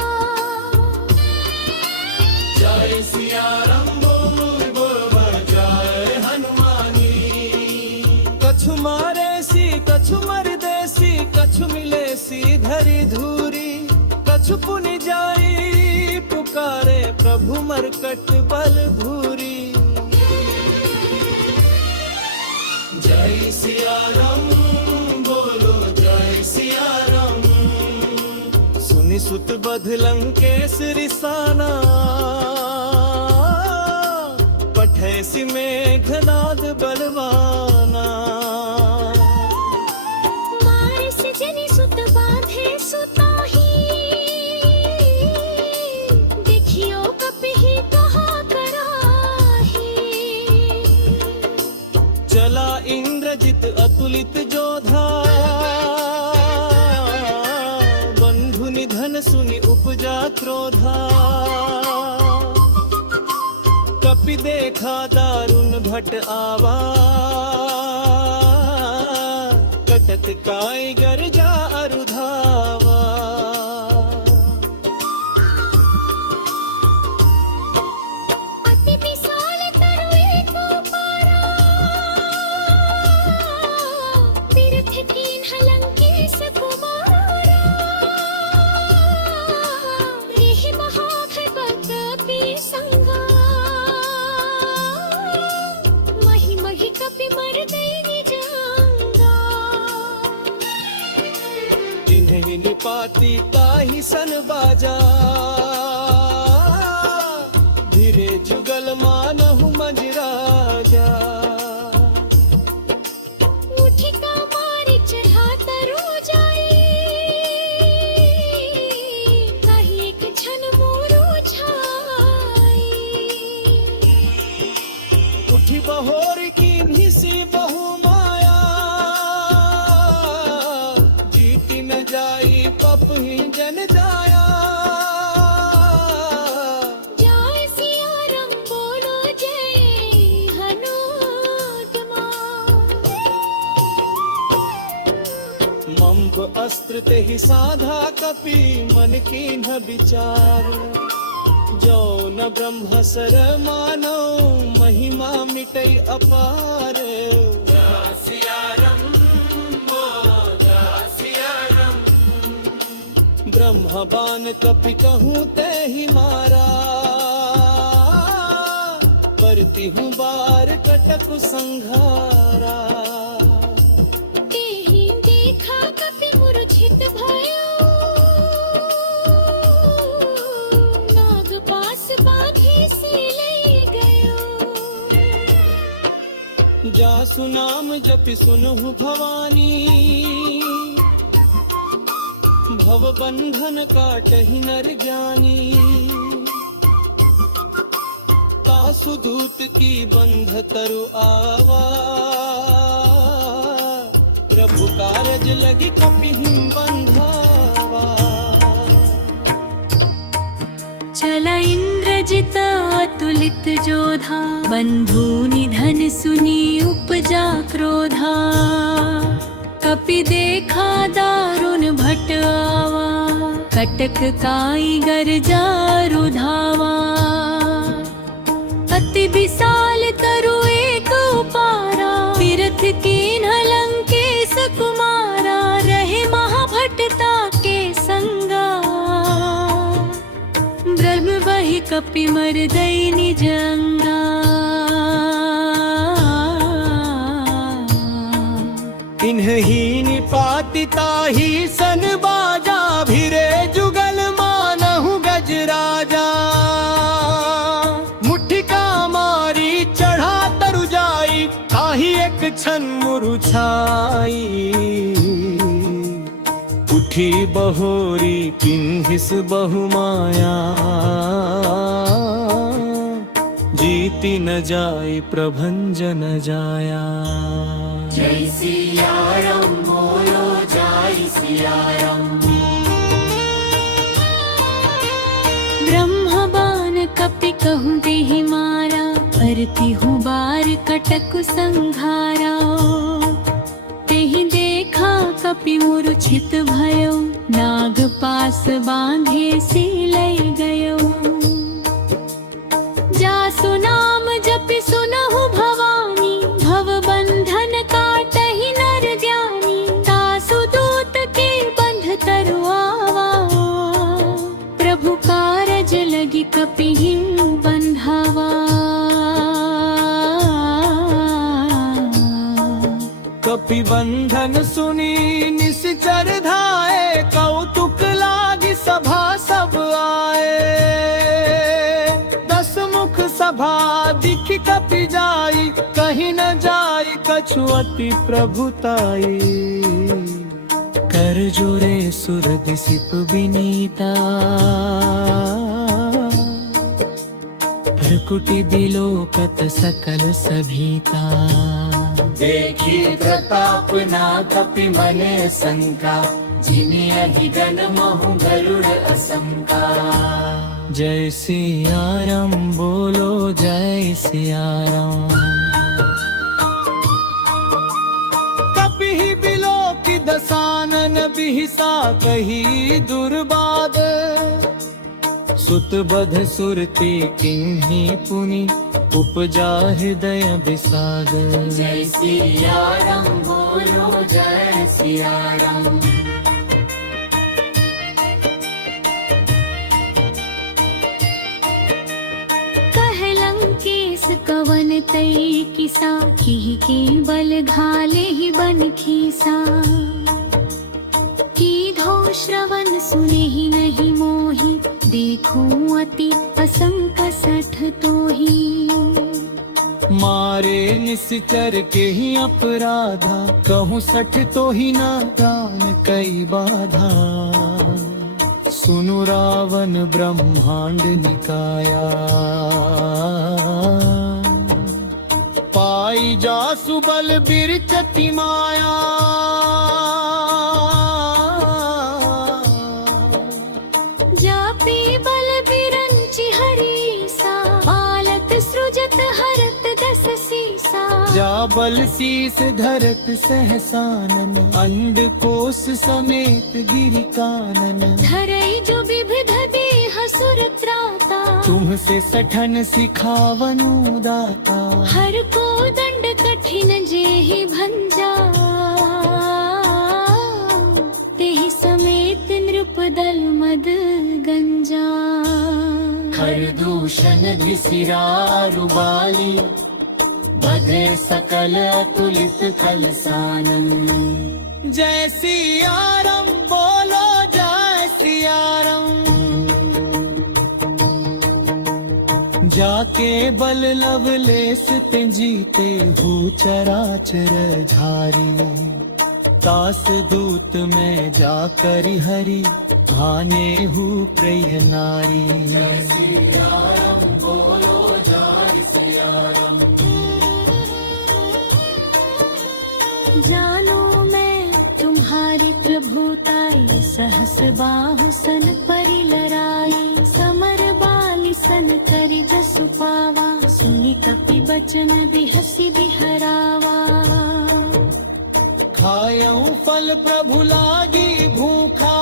जय सिया राम बोल जय हनुमानी। कछु मारे सी कछु मरदे सी कछु मिले सी धरी धूरी। कछु पुनि जाई पुकारे प्रभु मरकट बल भूरी। जय सिया राम बोलो जय सिया राम। सुनि सुत बध लंकेश रिसाना पठे सि मेघनाद बलवाना। मारिस जनि सुत बांधे सुताही। देखियो कपिहि कहा कराही। चला इंद्रजित अतुलित जोधा बंधु निधन सुनि उपजा क्रोधा। कपि देखा दारुण भट आवा कटत काय गरजा अरुधावा। अति विशाल तरु एको पारा। तीर्थ कीन्ह लंकेश कुमारा। एहि महाभगत कपि संगा। महि महि कपि मर्दै निज अंगा। जिन्हि निपाती ताहि सन बाजा। धीरे जुगल मानहु मज राजा। मुठिका मारि चढ़ा तरु जाई। ताहि एक क्षण मोरु छाई। उठी बहोर की सी बहु माया। जीती न जाई पपहि जन जाया। जय सिया राम बोलो जय हनुमान। मंब अस्त्र तेहि साधा कपि मन कीन्ह विचार। जो न ब्रह्म सर मानो महिमा मिटै अपार। जय सिया राम बोल जय सिया राम। ब्रह्म बान कपि कहूँ ते ही मारा। पर हूँ बार कटक संघारा। तेहि देखा कपि मूर्छित भयो, नाग पास बांधी से लई गयो। जासु नाम जपि सुनहु भवानी, भव बंधन काटहि नर ज्ञानी। तासु दूत की बंध तरु आवा, प्रभु कारज लगी कपिहि बंधावा। चला इंद्रजित अतुलित जोधा, बंधु निधन सुनी उपजा क्रोधा। कपि देखा दारुण भट आवा, कटक काई गर्जा रुधावा। अति विशाल तरु एक उपारा, तीर्थ कीन्ह लंकेश कुमारा। रहे महाभटता के संगा, ब्रह्म वही कपि मर दई निज अंगा। इन्हीं निपाति ताहि सन बाजा, भिरे जुगल मानहु गजराजा। मुठिका मारी चढ़ा तरु जाई, ताहि एक क्षण मुरुछाई। उठी बहोरी किन्हिस बहुमाया, जीति न जाय प्रभंजन जाया। जय सिया राम बोलो जय सिया राम। ब्रह्मबान कपि कहूँ देहि मारा, भरती हूँ बार कटक संघारा। तेहि देखा कपि मूर्छित भयो, नाग पास बांधे से लई गयो। जासु नाम जपि सुनहु भवानी, भव बंधन काटहि नर ज्ञानी। तासु दूत के बंध तरु आवा, प्रभु कारज लगी कपिहि बंधावा। कपि बंधन सुनी निश्चर धाये, कौतुक लागी सभा सब आए। दस मुख सभा दिख कपि जाई, कहीं न जाई कछु अति प्रभुताई। कर जोरे सुर दिसिप विनीता, भ्रकुटि बिलोकत सकल सभीता। देखी प्रताप ना कपि मने शंका, जिनि अधिगन महु गरुड़ असंका। जय सिया राम बोलो जय सिया राम। कपिहि बिलोकि दसानन बिहिसा, कही दुर्बाद। सुत बध सुरती किन्ही पुनि, उपजा हृदय विषाद। जय सिया राम बोलो जय सिया राम। लंकेश कवन तई किसा, किहि के बल घाले ही बन खीसा। की धो श्रवण सुने ही नहीं मोहि, देखूं अति असंक सठ तोहि। मारे निश्चर के ही अपराधा, कहूँ सठ तो ही नादान कई बाधा। सुनु रावण ब्रह्मांड निकाया, पाई जासु बल बिरचति माया। जापी बल बिरंचि हरीसा, पालत सृजत हरत दस सीसा। जा बल शीस धरत सहसानन, अंड कोश समेत गिरि कानन। धरई जो विविध देह सुर त्राता, तुमसे सठन सिखावनु दाता। हर को दंड कठिन जेहि भंजा, तेहि समेत नृप दल मद गंजा। हर प्रदूषण धिसिरारुबाली बधे सकल अतुलित खलसानन। जय सियाराम बोलो जय सियाराम। जाके बल लवलेस ते जीते हु चराचर झारी। तास दूत में जाकर हरि आने हु प्रिय नारी। जय सियाराम बोलो जय सियाराम। जानो मैं तुम्हारी प्रभुताई, सहस बाहु सन परि लराई। समर बाली सन करि जसु पावा, सुनि कपि बचन बिहसि बिहरावा। खायऊ फल प्रभु लागी भूखा,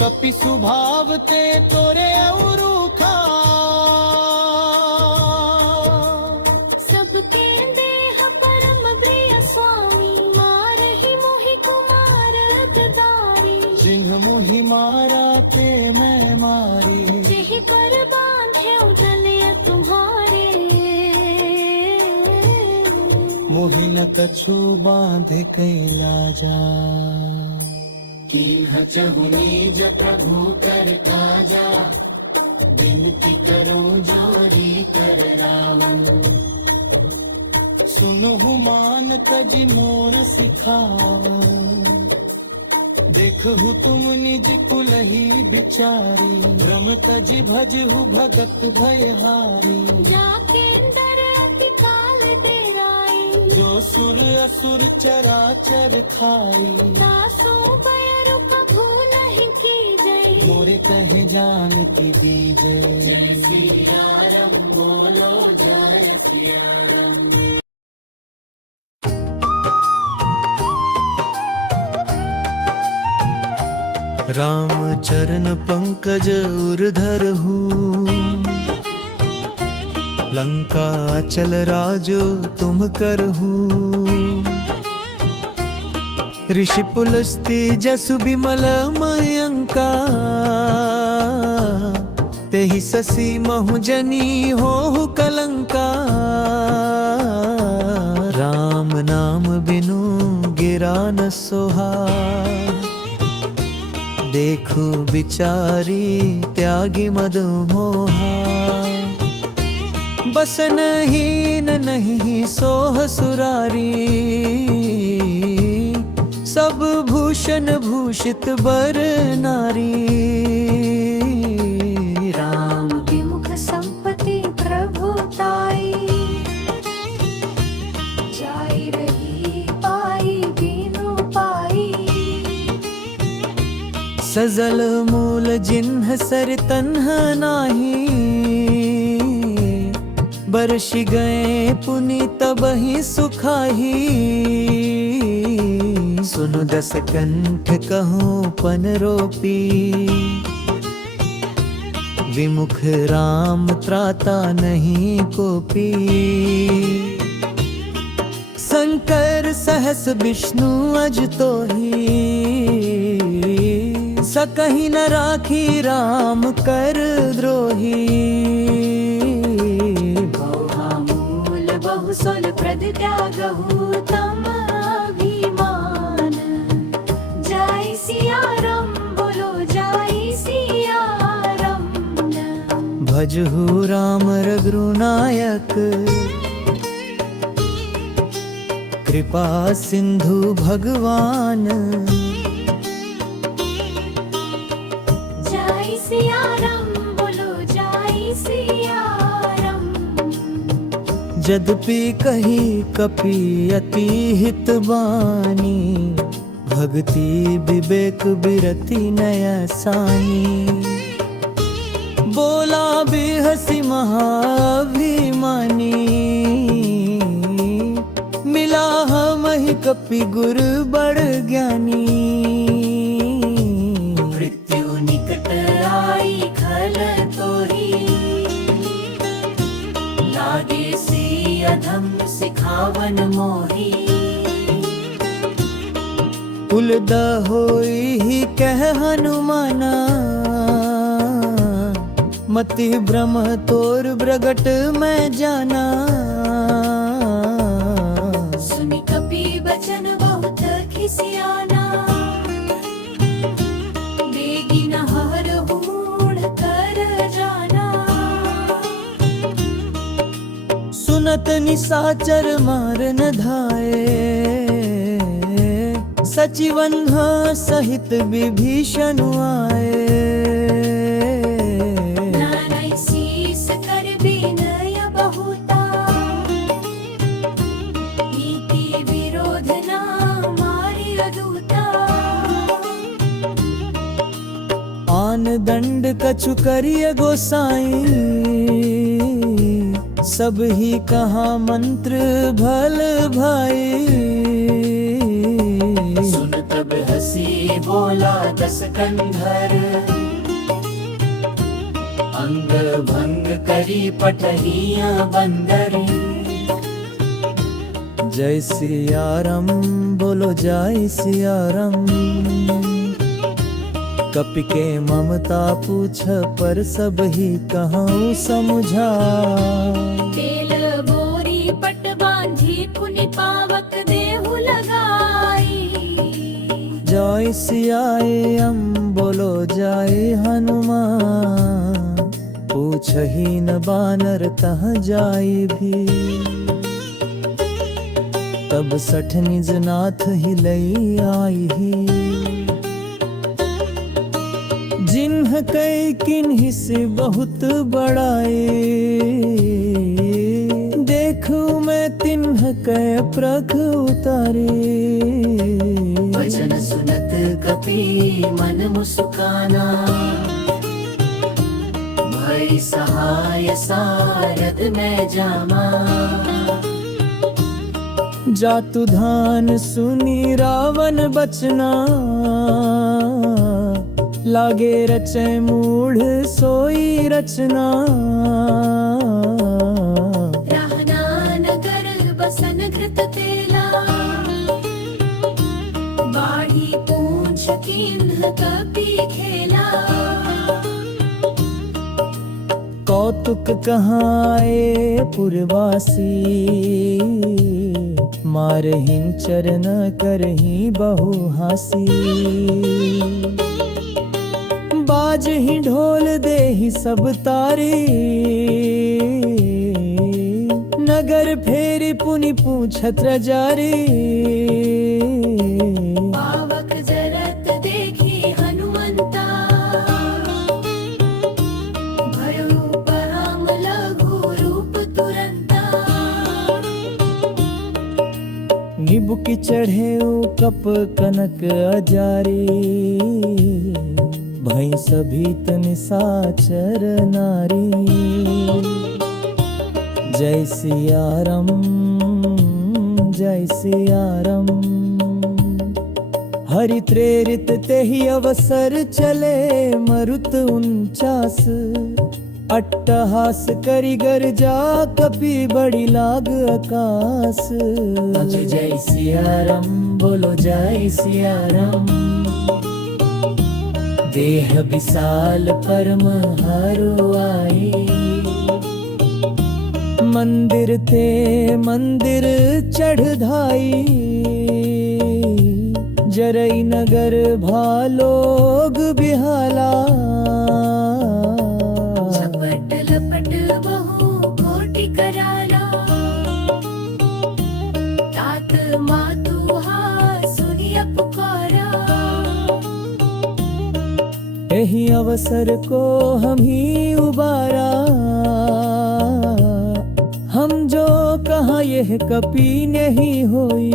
कपि सुभाव ते तोरे रूखा। सबके देह परम प्रिय स्वामी, मारहि मोहि कुमार अतदारी। सिंह मोहि मारा ते मैं मारी। जेहि पर बांधे उठलिय तुम्हारे, मोहि न कछु बांधे कैला जा। कीन्ह चहु निज प्रभु कर काजा, विनती करो जोरी कर रावण। सुनहु मान तजि मोर सिखाव, देखहु तुम निज कुलहि बिचारी। भ्रम तजि भजहु भगत भयहारी। जाके अंदर अति काल डेराई। जो सुर असुर चराचर खाई। दासो बयरु कभू नहीं की जय। मोरे कहे जान की दी जय गई। सियाराम बोलो जय सियाराम। राम चरण पंकज उर्धर हूँ, लंका चल राजो तुम करहु। ऋषि पुलस्ती जसु बिमल मयंका, तेहि ससी महु जनी होहु कलंका। राम नाम बिनु गिरा न सोहा, देखो बिचारी त्यागी मद मोहा। बसन हीन नहीं सोह सुरारी, सब भूषण भूषित बर नारी। राम विमुख संपत्ति प्रभुताई, जाई रही पाई बिनु पाई। सजल मूल जिन्ह सर तन्ह नाही, बरसि गए पुनि तबहि सुखाही। सुनु दस कंठ कहूँ पन रोपी, विमुख राम त्राता नहीं कोपी। शंकर सहस विष्णु अज तोही, सकहि न राखी राम कर द्रोही। बहुमूल बहुसुल प्रद त्यागहु तम अभिमान। जय सिया राम बोलो जय सिया राम। भजहु राम रघुनायक, कृपा सिंधु भगवान। जय सिया राम बोलो जय सिया राम। जद्यपि कही कपि अति हित बानी, भक्ति विवेक बिरति नय सानी। बोला बेहसी महाभिमानी, मिला हमहि कपि गुर बड़ ज्ञानी। मृत्यु निकट आई खल तोही, लागे सी अधम सिखावन मोही। तुलद होई ही कह हनुमाना, मति भ्रम तोर प्रगट मैं जाना। सुनि कपि बचन बहुत खिसियाना, बेगी न हरहु मूढ़ कर जाना। सुनत निशाचर मार न धाये, सचिवंध सहित विभीषण आए। नाराय शीस कर विनय बहुता, नीति विरोध न मारिय दूता। आन दंड कछु करिय गोसाई, सब ही कहा मंत्र भल भाई। सुन तब हसी बोला दस कंधर, अंग भंग करी पटहिया बंदर। जय सिया राम बोलो जय सिया राम। कपि के ममता पूछ पर सब ही कहूँ समझा। तेल बोरी पट बांधी पुनि पावक देहु लगाई। जय सियाए हम बोलो जय हनुमान, पूछही न बानर कहाँ जाई भी। तब सठ निज नाथ ही लई आई ही, जिन्ह कई किन्हीं से बहुत बड़ाए। देखूं मैं तिन्ह कै प्रख उतारे। वचन सुनत कपि मन मुस्काना, भई सहाय सारद में जामा। जातु धान सुनी रावण बचना, लागे रचे मूढ़ सोई रचना। राहना नगर बसन घृत तेला, बाढ़ी पूंछ किन्ह कपि खेला। कौतुक कहाए पुरवासी, मारहिन चरण करही बहु हासी। बाज ही ढोल दे ही सब तारी, नगर फेरी पुनि पूछत जारी। पावक जरत देखी हनुमंता, भयो परम लघु रूप तुरंता। निबुक चढ़े कप कनक अजारी, भई सभी निशाचर नारी। जय सिया राम जय सिया राम। हरि प्रेरित ते ही अवसर चले, मरुत 49 अट्टहास करी गर्जा। कपि बड़ी लाग आकाश। जय सिया राम बोलो जय सिया राम। देह विशाल परम हारो आई, मंदिर ते मंदिर चढ़ धाई। जरई नगर भालोग बिहाला, झपट लपट बहु कोटि कराला। तात मातु हा सुनिय पुकारा। यही अवसर को हम ही उबारा, हम जो कहा यह कपि नहीं होई।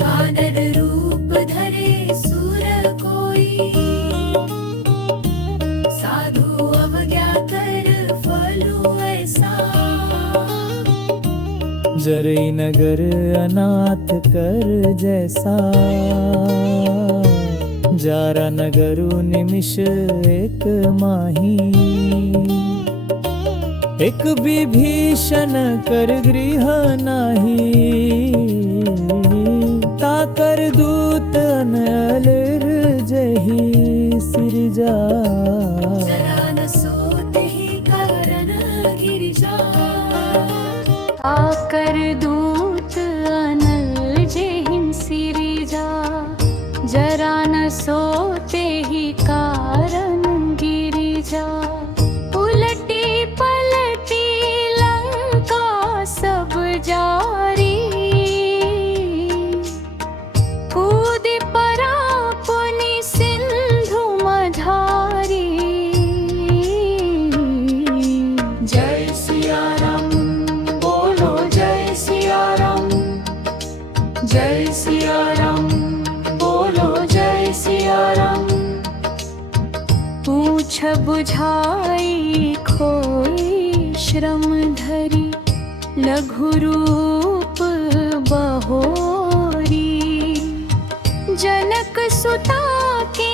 वानर रूप धरे सुर कोई, साधु अवज्ञा कर फलु ऐसा। जरई नगर अनाथ कर जैसा, जारा नगरु निमिष एक माही। एक विभीषण कर गृह नाही, ता कर दूत अनलर जही सिरजा जरा न सोते ही कारण गिरिजा आकर दूत अनल जेहिं सिरिजा जरा न सोते ही कारण गिरिजा उलटी पलटी लंका सब जारी कूद परा पुनि सिंधु मझारी जय सिया राम बोलो जय सिया राम, जय सिया राम बोलो जय सिया राम। पूछ बुझाई खोई श्रम धरी लघु रूप बहोरी जनक सुता के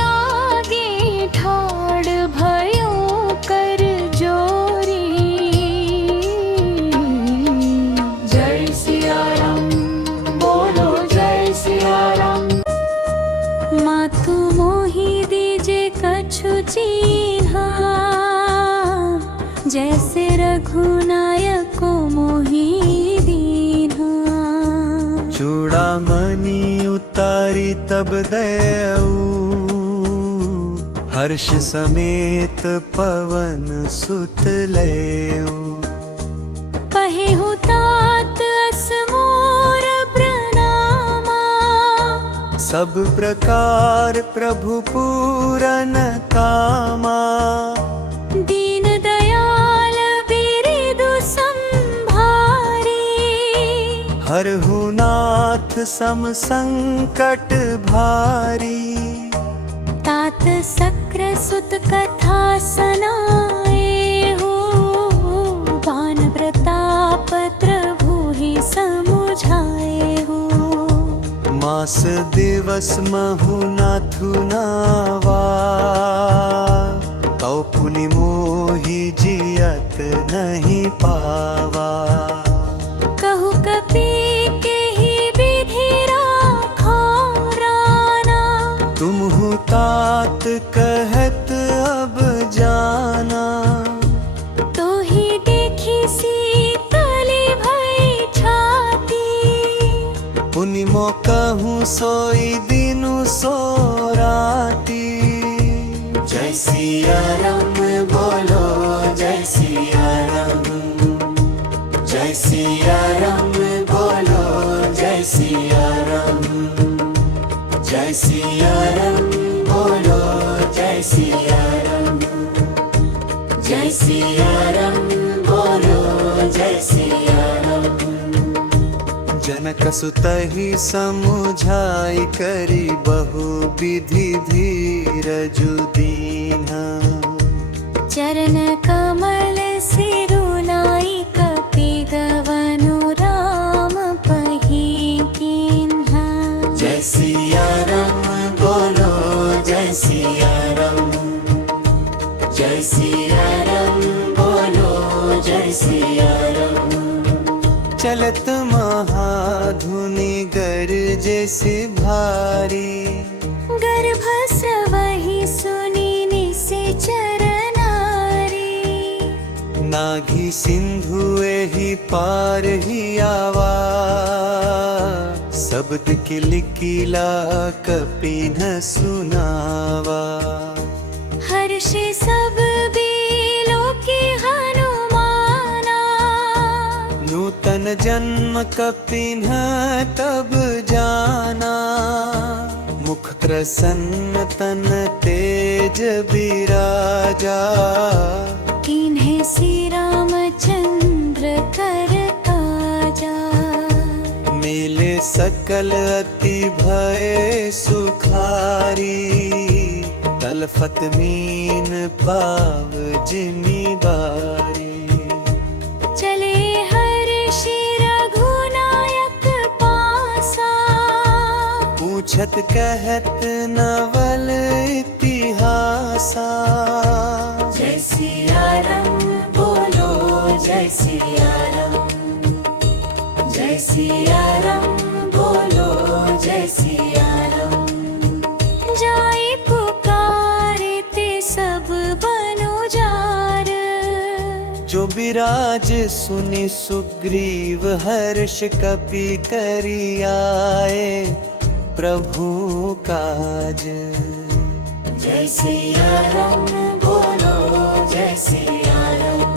आगे ठाड़ भयो कर जोरी जय सिया राम बोलो जय सिया राम। मातु मोहि दीजे कछु चिन्हा जैसे रघुनायक को मोहि दीन्हा चूड़ामणि उतारी तब दयऊ हर्ष समेत पवन सुत लयऊ पहिहु तात असमोर प्रणामा सब प्रकार प्रभु पूरन कामा दीन दयाल बिरिदु संभारी हरहु नाथ सम संकट भारी तात सक्र सुत कथा सनाए हो बान प्रताप प्रभु ही समुझाए हो मास दिवस महु नाथु नावा तौ पुनि मोहि जियत नहीं पावा कहु कपि के ही विधि राखो राना तुमहु तात कहत अब जाना तो ही देखी सीतली भई छाती पुनि मो कहूँ सोई दिनु सो राती जय सिया राम बोलो जय सिया राम, जय सिया राम बोलो जय सिया राम, जय सिया राम बोलो जय सिया राम, जय सिया राम बोलो जय सिया राम। जनक सुतहि समुझाई करी बहु विधि धीरजु दीन्हा चरण कमल सिरुनाई कपि गवनु राम पही कीन्हा जय सिया राम बोलो जय सिया राम, जय सिया राम बोलो जय सिया राम। चलत महाधुनि गरजे से भारी गर्भस्रवहि सुनि निश्चर नारी नाघी सिंधु एहि पार ही आवा शब्द के लिखिला कपि न सुनावा हर्षे सब बीलो की हनुमाना नूतन जन्म कपि न तब जाना मुख प्रसन्न तन तेज विराजा किन्हें श्री रामचंद्र कर काजा मिले सकल अति भय सुखारी तलफत मीन पाव जिमीदारी चले हर्षि रघुनायक पासा पूछत कहत नवल इतिहासा जय सिया राम बोलो जय सिया राम, जय सिया राम बोलो राज सुनि सुग्रीव हर्ष कपि करि आए प्रभु काज। जय सिया राम बोलो जय सिया राम,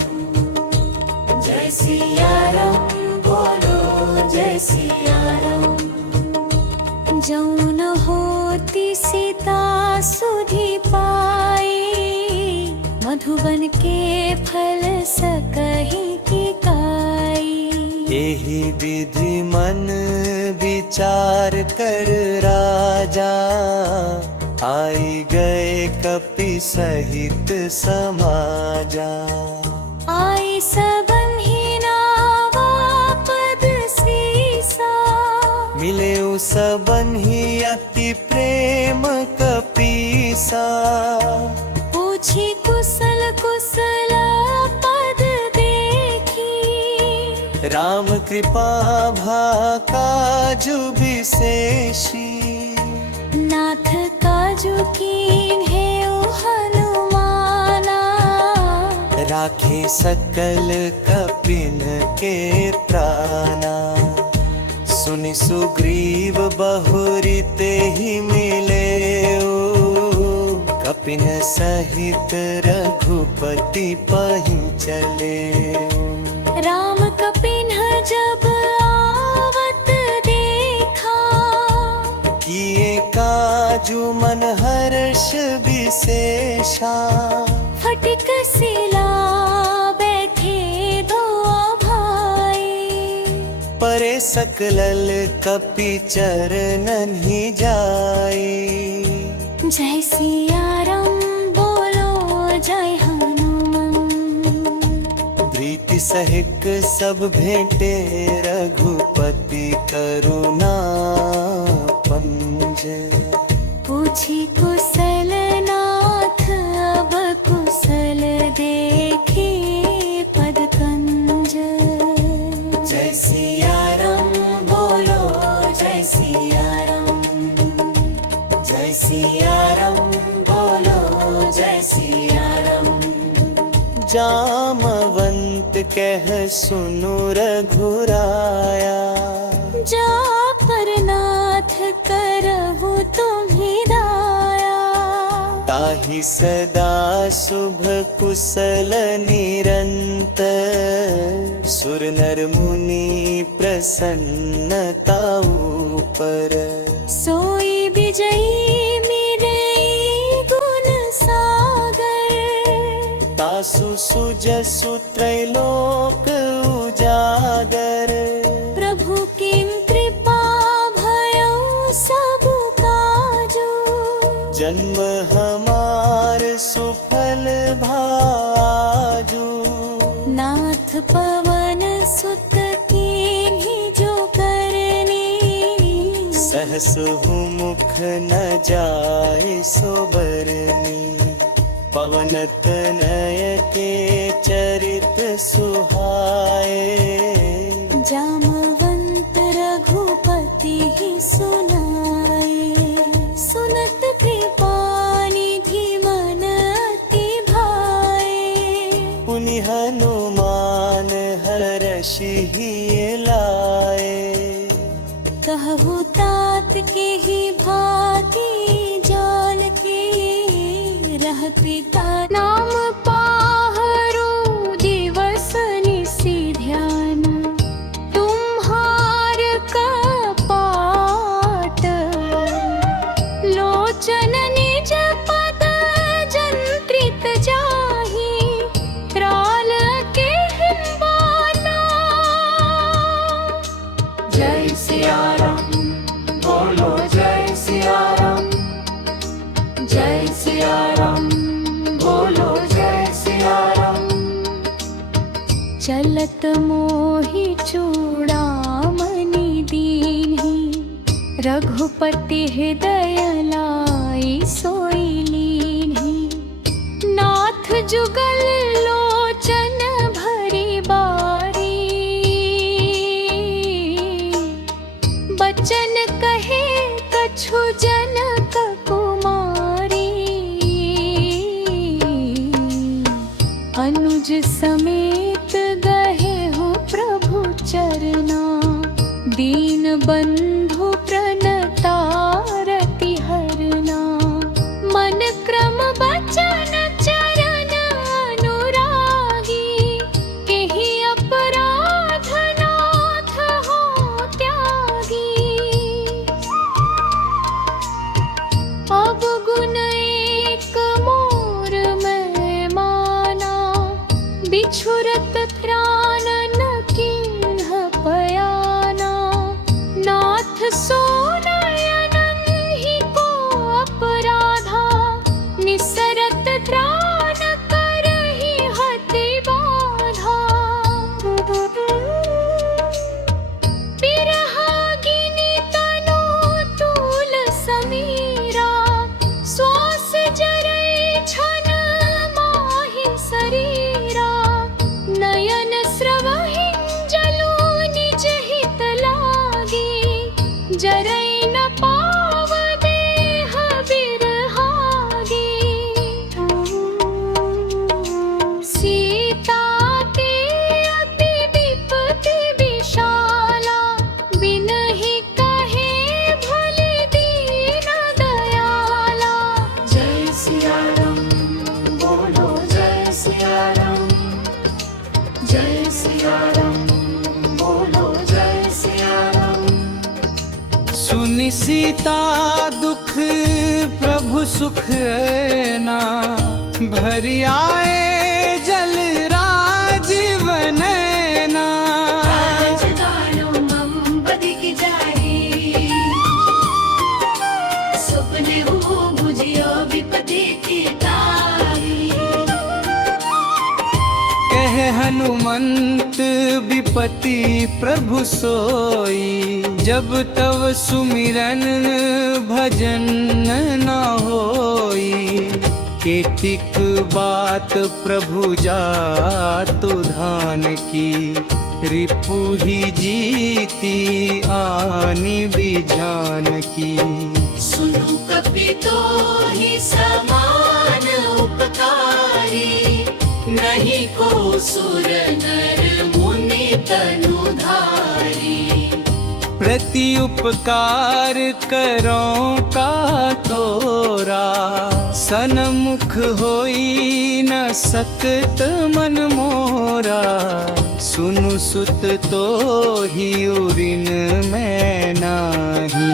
जय सिया राम बोलो जय सिया राम। जौन होती सीता सुधि पाई, मधुबन के फल सकहि की काई। एहि विधि मन विचार कर राजा, आई गए कपि सहित समाजा। आई सबन ही नावा पद सीसा, मिले सबन ही अति प्रेम कपीसा। पूछी कुशल कुशल पद देखी, राम कृपा भा काजु विशेषी। नाथ काजु कीन्हे हनुमाना, राखे सकल कपिन के त्राना। सुनि सुग्रीव बहुरी तेहि मिले, कपिन सहित रघुपति पहुँचले। राम कपिन्ह जब आवत देखा, किए काजु मन हर्ष विशेषा। फटिक सिला बैठे दो भाई, परे सकलल कपि चरणन ही जाई। जय सिया राम बोलो जय हनुमान। प्रीति सहित सब भेंटे रघुपति करुणा पंज। पूछी कुशल नाथ अब कुशल देखे पद कंज। जय सिया राम बोलो जय सिया राम, जय सिया राम बोलो जय सिया राम। जामवंत कह सुनु रघुराया, जा पर नाथ करहु तुम्हि दाया। ताहि सदा शुभ कुशल निरंतर, सुर नर मुनि प्रसन्नता ऊपर। सोई विजयी मिरई गुण सागर, तासु सुजसु त्रैलोक उजागर। प्रभु किम कृपा भयो सब काजो, जन्म हमार सुफल भाजू। नाथ पवन सुत कीन्ही जो करनी, सहस मुख न जाय सोबरनी। पवन तनय के चरित सुहाए, जामवंत रघुपति ही सुनाए। सुनत कृपा निधि मन अति भाए, पुनि हनुमान हर्षि ही लाए। कहु तात के ही भाती जान के, रह पिता नाम पाहरो दिवस निशि ध्यान। तुम्हार कपाट लोचन निज पद जंत्रित जाहि, त्राल के हिंबाना। जय सिया राम बोलो जय सिया राम, जय सिया राम बोलो जय सिया राम। चलत मोहि चूड़ामणि दीन्हि, रघुपति हृदय लाई सोई लीन्हि। नाथ जुगल लोचन भरी बारी, बचन कहे कछु जनक कुमारी। अनुज समेत चरना दीन बंधु प्रणतारति हरना मन क्रम बचन चरण अनुरागी केहि अपराध नाथ हो त्यागी अब गुण एक मोर मैं माना बिछुरत त्राण न कीन्ह पयाना नाथ सो नयनहि को अपराधा निसरत त्राण करहि हति बाधा बिरहागिनि तनु तूल समीरा श्वास जरै छन माहि शरीरा नयन स्रवहि जलु निज हित लागी जरै न पाव देह बिरहागी सीता के अति विपति विशाला बिनहि कहे भले दीन दयाला जय सिया राम बोलो जय सिया राम जय सिया राम बोलो जय सिया राम सुनि सीता दुख प्रभु सुख ना भरि आए जल राजीवन ना गानो मम बदिक जाहि सुपने हो बुझियो विपति की तारी कह हनुमंत विपति प्रभु सोई जब तव सुमिरन भजन न होई केतिक बात प्रभु जातु धान की रिपु ही जीती आनि बिजान की सुनु कपि तो ही समान उपकारी नहीं को सुर नर मुनि तनुधारी प्रति उपकार करो का तोरा सनमुख होई न सकत मन मोरा सुनु सुत तो ही उरिन मैं नाही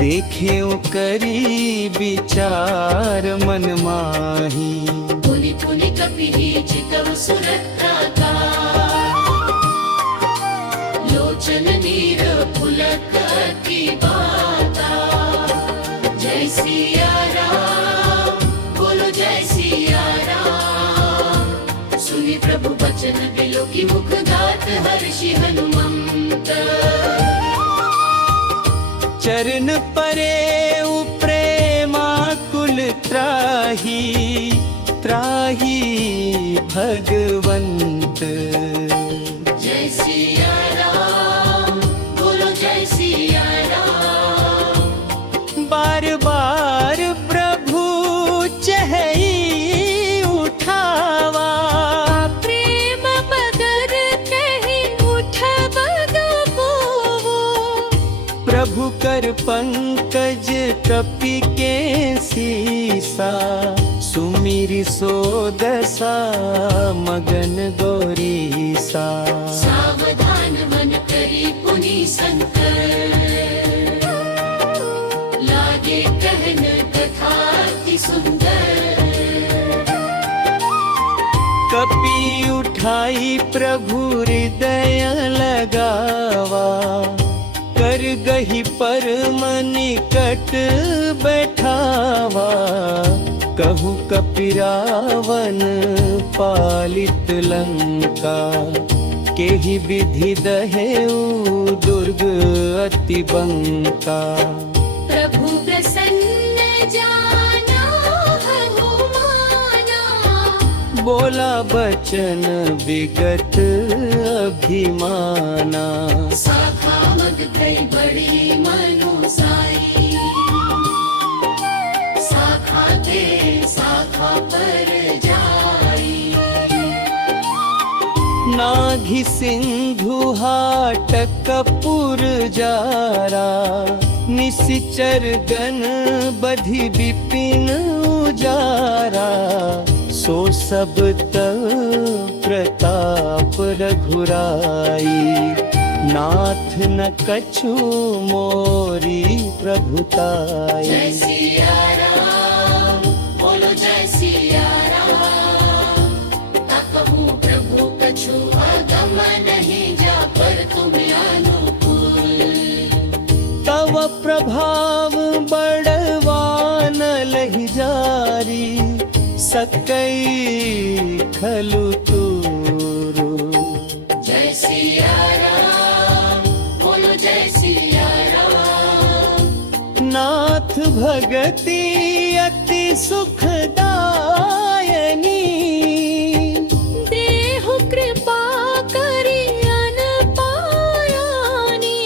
देखे करी विचार मन माही पुनि पुनि कपि चितव सुरत्रा लोचन नीर पुलक अति बाता जय सिया राम बोलो जय सिया राम सुनि प्रभु बचन बिलो की मुख गात हर्षि हनुमंत चरण परे प्रेमा कुल त्राही त्राही भगवंत जय सिया राम बोलो जय सिया राम बार बार प्रभु चहई उठावा प्रेम बगर कहि उठब गबो प्रभु कर पंकज कपि के सीसा सुमिरि सो दशा मगन गौरीसा सावधान मन करी पुनि संकर लागे कहन कथा अति सुंदर कपि उठाई प्रभु हृदय लगावा कर गही परम निकट बैठावा कहु कपिरावन पालित लंका केहि विधि दहेउ दुर्ग अति बंका प्रभु प्रसन्न जाना हनुमाना बोला बचन विगत अभिमाना शाखा मग गई बड़ी मनुसाई शाखा पर जाई नाघि सिंधु हाट कपूर जारा, निशिचर गण बधि विपिन उजारा। सो सब तव प्रताप रघुराई, नाथ न कछु मोरी प्रभुताई। जय सिया राम बोलो जय सिया राम। कहूँ प्रभु कछु अगम नहीं, जा पर तुम अनुकूल। तव प्रभाव बड़वान लहि जारी, सकई खलु तूरु। जय सिया राम बोलो जय सिया राम। नाथ भगति अति सुखदायनी, देहु कृपा करि अन पायानी।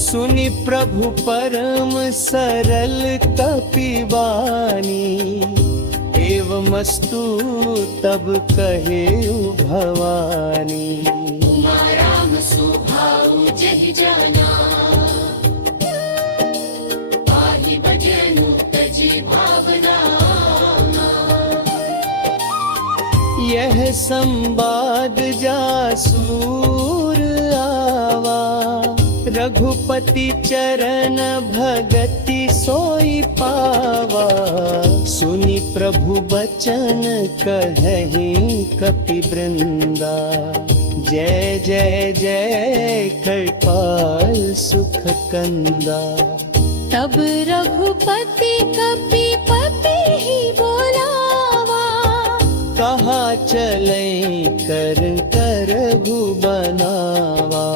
सुनि प्रभु परम सरल तपिबानी, एवमस्तु तब कहे भवानी। उमा राम सुभाऊ जहि जाना, पाहि भजनु तजी भावना। यह संवाद जासूर आवा, रघुपति चरण भगति सोई पावा। सुनि प्रभु बचन कहहि कपि वृंदा, जय जय जय कृपाल सुख कंदा। तब रघुपति कपि पति ही बोलावा, कहा चले कर कर बनावा।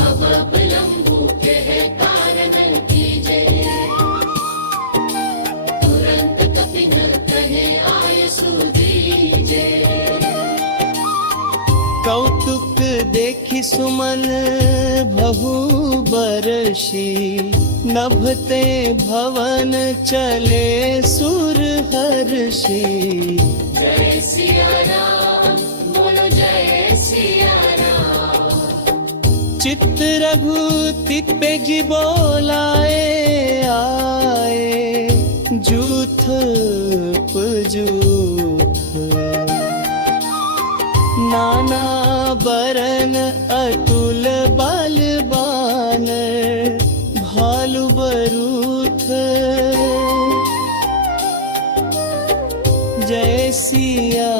अब लंबू कह कारण कीजे, तुरंत कपि न कहे आय सुदीजे। कौतुक देखि सुमन भहु बरसी, नभते भवन चले सुर हर्षि। जय सिया राम बोलो जय सिया राम। चित्त रघुति पे जी बोलाए आए, जूथ पजूथ। नाना बरन अतुल बलवान, भालु बरूथ। जय सिया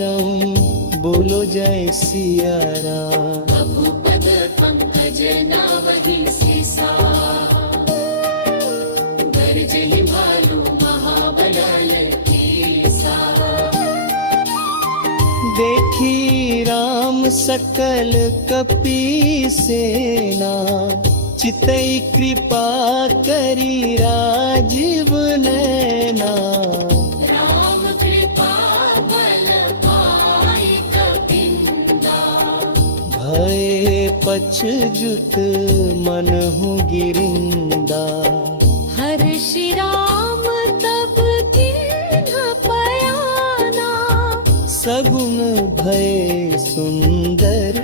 राम बोलो जय सिया राम। प्रभु पद पंकज नावहि सीसा, गरजहि भालु महाबल कीसा। देखी राम सकल कपि सेना, चितई कृपा करी राजीव नैना। राम कृपा बल पाई कपिंदा, भय पछजुत मनहु गिरिंदा। हर्षि राम तब कीन्हा पयाना, सगुन भय सुंदर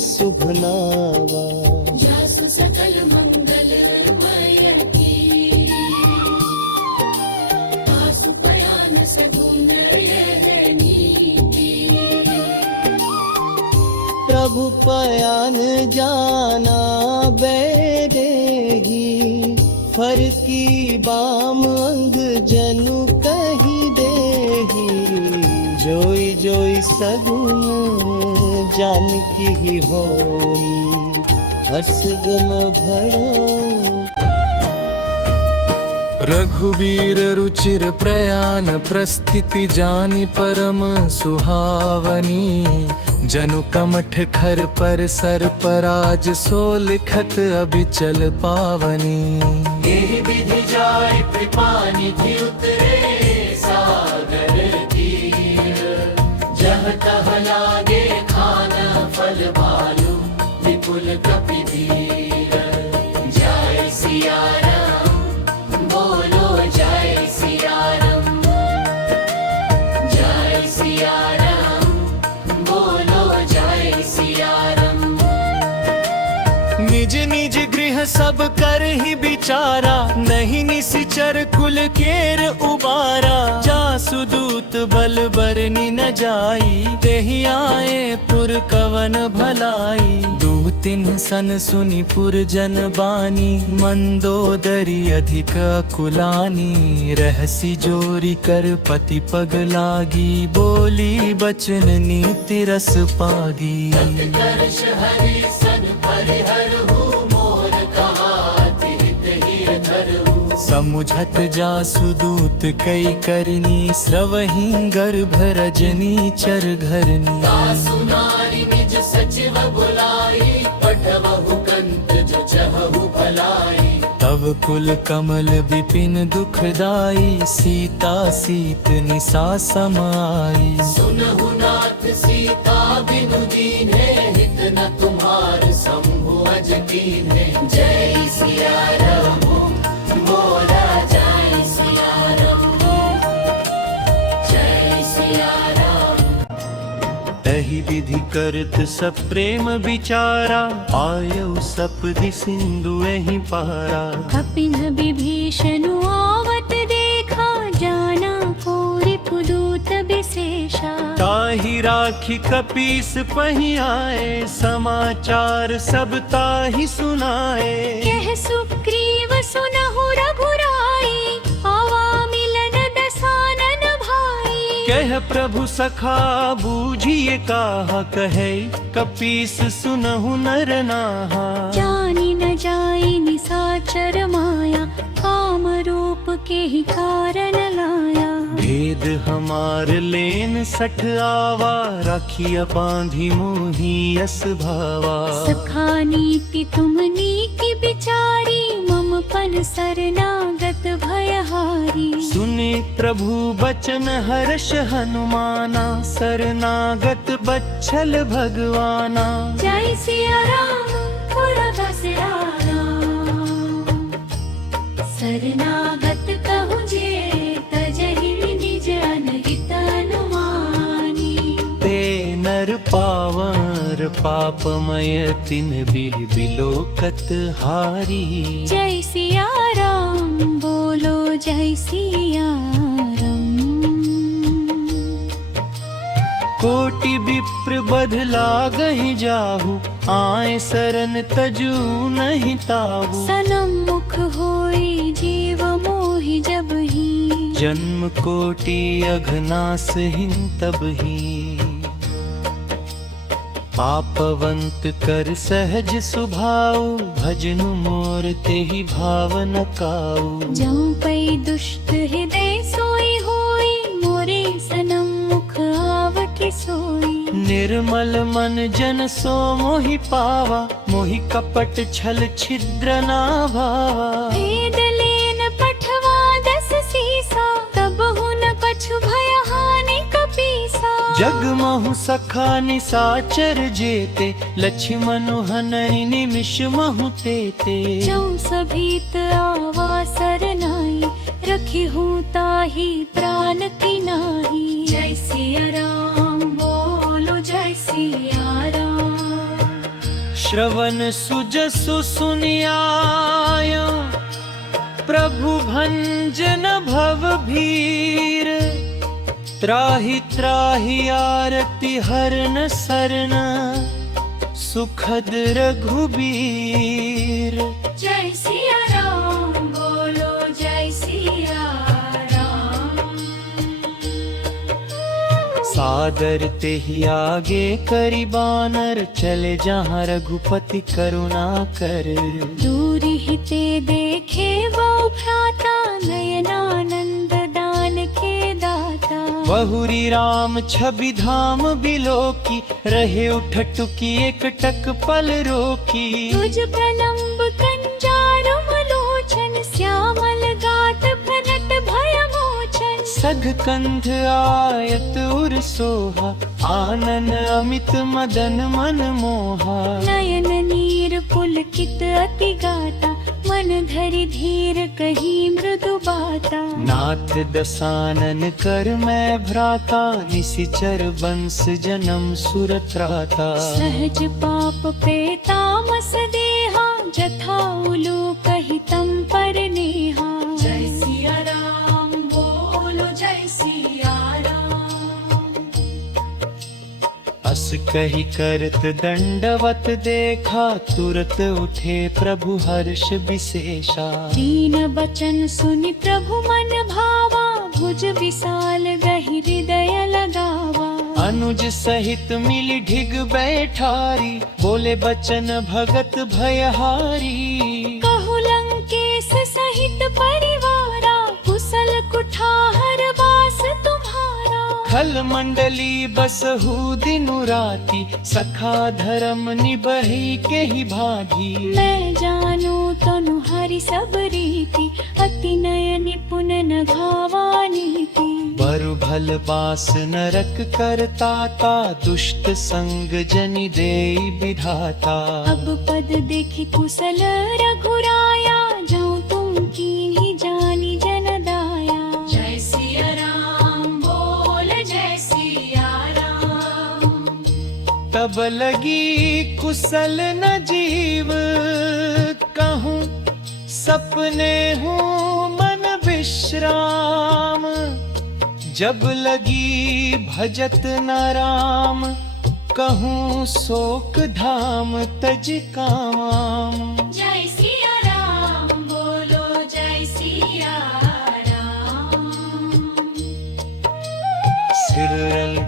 शुभनावा। जासु सकल मंगल मय की, तासु पयान सगुन यह नीति। प्रभु पयान जाना बैदेही, फर की बाम अंग जनु कही देही। जोई जोई सगुन जानकी ही होई, हर्ष गम भरो। रघुवीर रुचिर प्रयाण प्रस्थिति जानि परम सुहावनी। जनु कमठ खर पर सर पराज, सो लिखत अबिचल पावनी। एहि विधि जाय कृपा निधि उतरे सागर तीर। जह तह लागे खान फल भालु विपुल कपिवीर। जय सिया राम बोलो जय सिया राम। जय सिया राम बोलो जय निज निज गृह सब कर ही बिचारा, नहीं निसिचर कुल केर उबारा। जासु दूत बल बरनी न जाई, तेहि आए पुर कवन भलाई। दूतिन सन सुनि पुर जन बानी, मंदोदरी अधिक कुलानी। रहसी जोरी कर पति पग लागी, बोली बचन नीति रस पागी। कर्ष हरि सन परिहरहु, मोर कहा अतिरिक्त ही धरहु। समुझत जासु दूत कई करनी, स्रवहि गर्भ रजनी चर घरनी। सासु नारी निज सचिव बुलाई, पठवहु कंत जो चहहु भलाई। तब कुल कमल विपिन दुखदाई, सीता सीत निसा समाई। सुनहु नाथ सीता बिनु दीन्हे, हित न तुम्हार शंभु अज कीन्हे। जय सिया राम बोला, जय सिया राम, जय सिया राम। तहि विधि करत सब प्रेम विचारा, आयु सपदि सिंधु एहि पारा। कपिन विभीषण आवत देखा, जाना कोरि पुदूत विशेषा। ताहि राखी कपीस पहि आए, समाचार सब ताहि सुनाए। कह सुग्रीव सुनहु रघुराई, आवा मिलन दसानन भाई। कह प्रभु सखा बूझिए काहा, कहे कपीस सुनहु नर नाहा। जानी न जाई निसाचर माया, काम रूप के ही कारण लाया। भेद हमार लेन सठ आवा, राखिया बांधी मोही यस भावा। सखा नीति तुमनी की बिचारी, मम पन शरणागत भयहारी। सुने प्रभु बचन हर्ष हनुमाना, शरणागत बच्छल भगवाना। जय सिया राम थोड़ा बसरा राम, शरणागत कहूँ जे तजहि निज अनहित अनुमानी। ते नर पावर पापमय तिन बिलोकत हारी। जय सिया राम बोलो, जय सिया राम। कोटि विप्र बध लागहि जाहु, आए शरण तजु नहीं ताहु। सनमुख होई जीव मोहि जब ही, जन्म कोटि अघनास हिन तब ही। पापवंत कर सहज सुभाऊ, भजनु मोर तेहि भावन काऊ। जहाँ पै दुष्ट हृदय सोई होई, मोरे सनम मुख आवति सोई। निर्मल मन जन सो मोहि पावा, मोहि कपट छल छिद्र ना भावा। भेद लेन पठवा दस सीसा, तब हुन कछु भय हानि कपीसा। जग महु सखा निसाचर जेते, लक्ष्मण हनहि निमिष महु तेते। जौ सभीत आवा सरनाई, रखी हूँ ताही प्राण की नाही। जय सिया राम बोलो, जय सिया राम। श्रवण सुजसु सुनियायो, प्रभु भंजन भव भीर। त्राहि त्राहि आरति हरन सरन, सुखद रघुबीर। जय सिया राम बोलो, जय सिया राम। सादर तेहि आगे करि बानर, चले जहाँ रघुपति करुणा कर। दूरि हिते देखे बहु भ्राता, नयनानंद दान के दाता। बहुरी राम छवि धाम बिलोकी, रहे उठटुकी एक टक पल रोकी। तुझ प्रलंब कंजारुम लोचन, श्यामल गात भनट भय मोचन। सग कंध आयत उर सोहा, आनन अमित मदन मन मोहा। नयन नीर पुलकित अति गाता, मन धरि धीर कही मृदु बाता। नाथ दसानन कर मैं भ्राता, निसिचर बंस जन्म सुर त्राता। सहज पाप पे तामस देहा, कही करत दंडवत देखा, तुरत उठे प्रभु हर्ष विशेषा। दीन बचन सुनि प्रभु मन भावा, भुज विशाल गहि हृदय लगावा। अनुज सहित मिली ढिग बैठारी, बोले बचन भगत भयहारी। कहु लंकेश सहित परिवारा, कुशल कुठार वास तुम्हारा। खल मंडली बसहु दिनु राती, सखा धर्म निबहि के ही भागी। मैं जानू तनु हरि सब रीति, अति नय निपुण न घावा नीति। बरु भल बास नरक करताता, दुष्ट संग जनि देई विधाता। अब पद देखि कुशल रघुराया, जाऊं तुम की ही जानी जन दाया। जय सिया राम बोल जय सिया राम। तब लगी कुशल न जीव, कहूँ सपने हूँ मन विश्राम। जब लगी भजत न राम, कहूँ शोक धाम तज काम। जय सिया राम बोलो जय सिया राम। सिर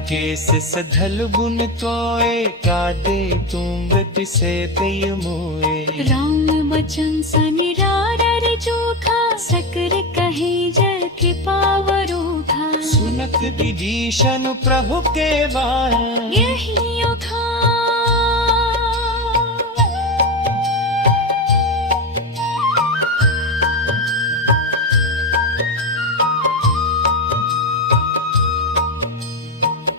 केस सधल बुन तोए, कादे तुम मृत से पेय मोए। राम बचन सनिरार जोखा, सकर कहे जय कृपावरोखा। सुनत विभीषण प्रभु के बार, यही ओखा।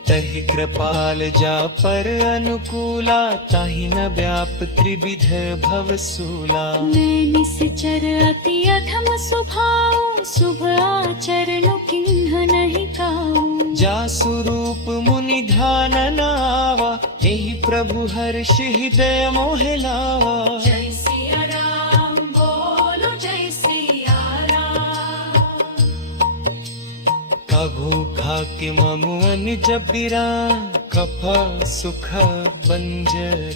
तहि कृपाल जा पर अनुकूला, ताहि न व्याप त्रिविध भवसूला। मैं निश्चर अति अधम स्वभाव, शुभ आचरण किन्ह नहीं काऊ। जा स्वरूप मुनि ध्यान न आवा, एहि प्रभु हर्ष हृदय मोहि लावा। जय सिया राम बोलो जय सिया राम। कभू खाके ममु अनिज बिरा, कफा सुख बंजर।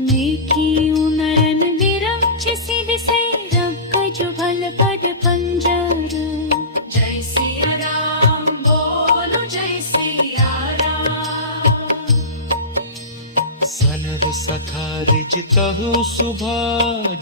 नेकी नरन विरक्ष सिर से, रग जुभल पद पंजर। जय सिया राम बोलो जय सिया राम। सनर सखा रिज तहु सुभा,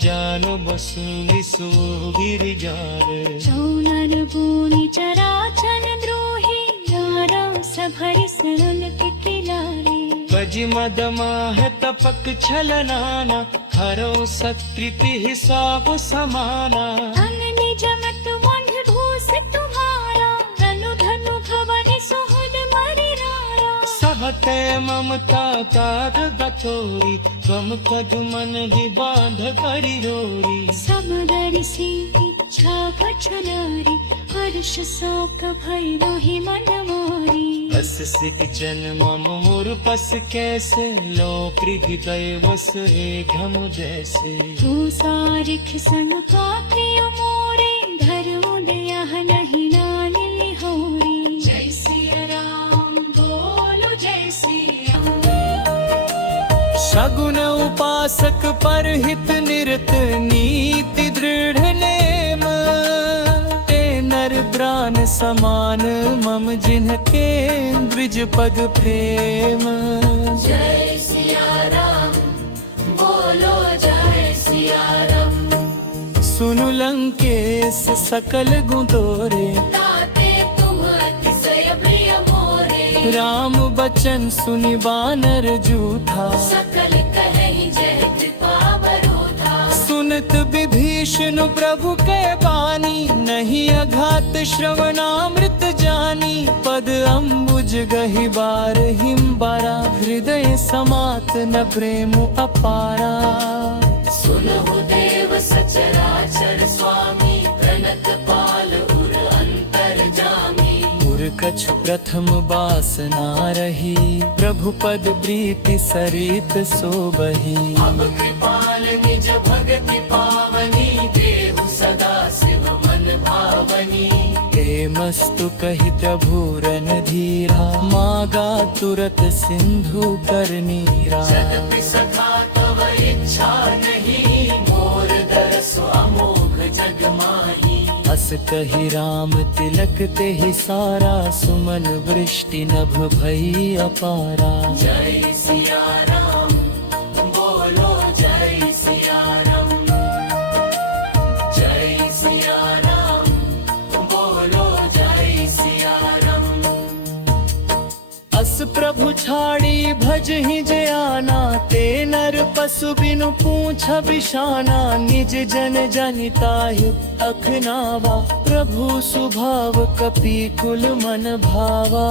जानो बसु विसु गिरिजार। चौनर भूनि चराचर द्रोही, यारा सभरि सरन किलारे। गज मद माह तपक छल नाना, हरो सत्कृति हिसाब समाना। धन निज मत मंड भूस तुम्हारा, रनु धनु भवन सुहृद मरिरारा। सहते ममता ताग गथोरी, गम कद मन ही बांध करि रोरी। समदरि से इच्छा बछनारी, हर्ष शोक भय रोहि मन मोरी। बस सिख जन मम मोर पस कैसे, लो हृदय बस हे घम जैसे। तू सारिख संग पात्रिय मोरे, धर्म दया नहीं नानि होरी। जय सिया राम बोलो जय सिया। सगुन उपासक पर हित निरत, नीति दृढ़ नेम। ते नर प्राण समान, मम जिनके द्विज पग प्रेम। जय सिया राम बोलो जय सिया राम। सुनु लंकेश सकल गुदोरे, ताते तुम अतिशय प्रिय मोरे। राम बचन सुनि बानर जूठा, सकल कहि जय कृपा बरोधा। सुनत विभीषण प्रभु के बानी, नहीं अघात श्रवणामृत जानी। पद अम्बुज गहि बार हिम बारा, हृदय समात न प्रेम अपारा। सुनहु देव सचराचर स्वामी, कनक पाल उर अंतर जामी। उर कछु प्रथम बासना रही, प्रभु पद प्रीति सरित सोबही। अब कृपाल निज भगति पावनी, देहु सदा शिव मन भावनी। हे प्रेमस्तु कहि प्रभु रणधीरा, मागा तुरत सिंधु कर नीरा। जगति सखा तव इच्छा नहीं, मोर दरस अमोघ जग माही। अस कहि राम तिलक तेहि सारा, सुमन वृष्टि नभ भई अपारा। जय सिया राम, बोलो जय सिया राम। जय सिया राम, बोलो जय सिया राम। अस प्रभु छाड़ी भजहि जे आना, ते नर पशु बिनु पूछ बिशाना। निज जन जनितायु अखनावा, प्रभु सुभाव कपि कुल मन भावा।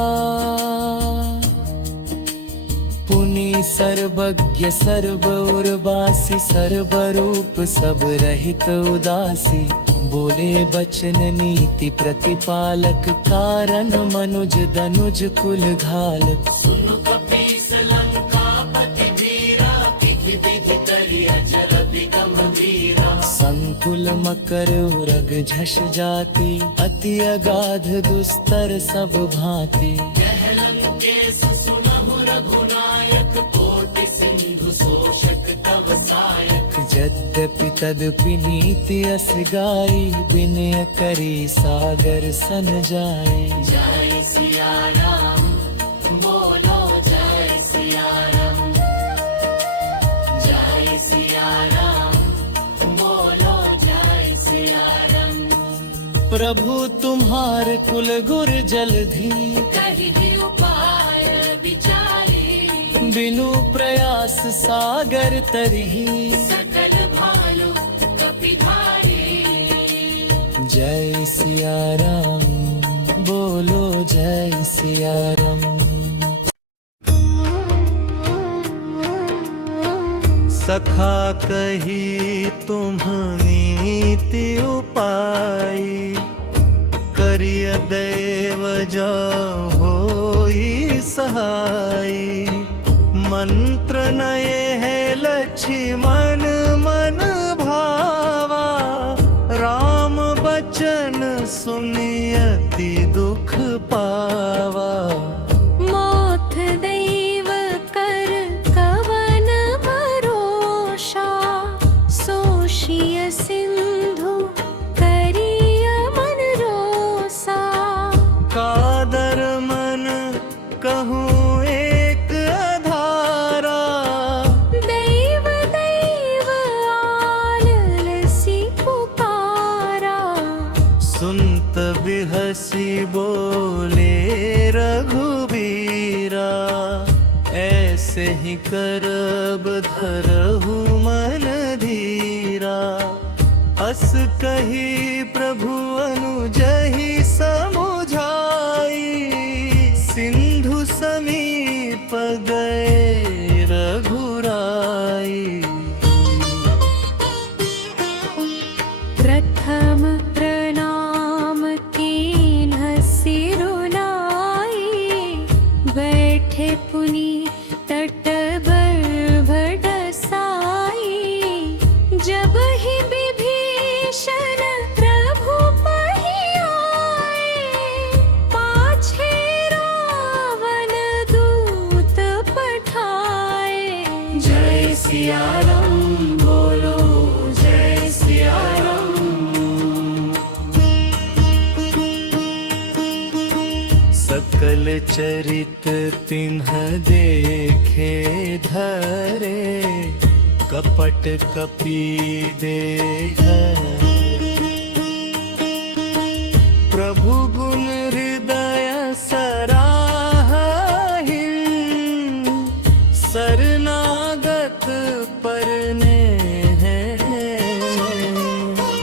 पुनि सर्वज्ञ सर्व उर्वासी, सर्वरूप सब रहित उदासी। बोले बचन नीति प्रतिपालक, कारण मनुज दनुज कुल घालक। सुनु कपीस लंकापति वीरा, विधि विधि करि अजर विगम वीरा। संकुल मकर उरग झष जाति, अति अगाध दुस्तर सब भांति। कहलन केस सुनहु रघुनायक, कोटि सिंधु शोषक तव सायक। यद्यपि तदपि नीति अस गाई, विनय करी सागर सन जाए। जय सिया राम, बोलो जय सिया राम। जय सिया राम, बोलो जय सिया राम। प्रभु तुम्हार कुल गुर जलधि, कहि उपाय विचारी। बिनु प्रयास सागर तरही। सकल भालु कपि धारी। जय सिया राम, बोलो जय सिया राम। सखा कही तुम नीति उपाय, करिय देव जो होई सहाय। मंत्र नये है लक्ष्मण मन भावा, राम बचन सुनि अति दुख पावा। मोथ दैव कर कवन भरोसा, सोषिय सिंधु करिय मन रोसा। कादर मन कहूँ एक अधारा, दैव दैव आलसी पुकारा। सुनत बिहसी बोले रघुबीरा। ऐसे ही करब धरहु मन धीरा, अस कही प्रभु अनुजहि समुझाई। सिंधु समीप गए रघुराई। प्रथम प्रणाम कीन्ह सिरुनाई, बैठे पुनि तट बर भडसाई। जब ही विभीषण प्रभु पहियाए, पाछे रावण दूत पठाए। जय सिया राम, बोलो जय सिया राम। सकल चरित तिन्ह देखे धरे, कपट कपि देख। प्रभु गुण हृदय सराहि, शरणागत परने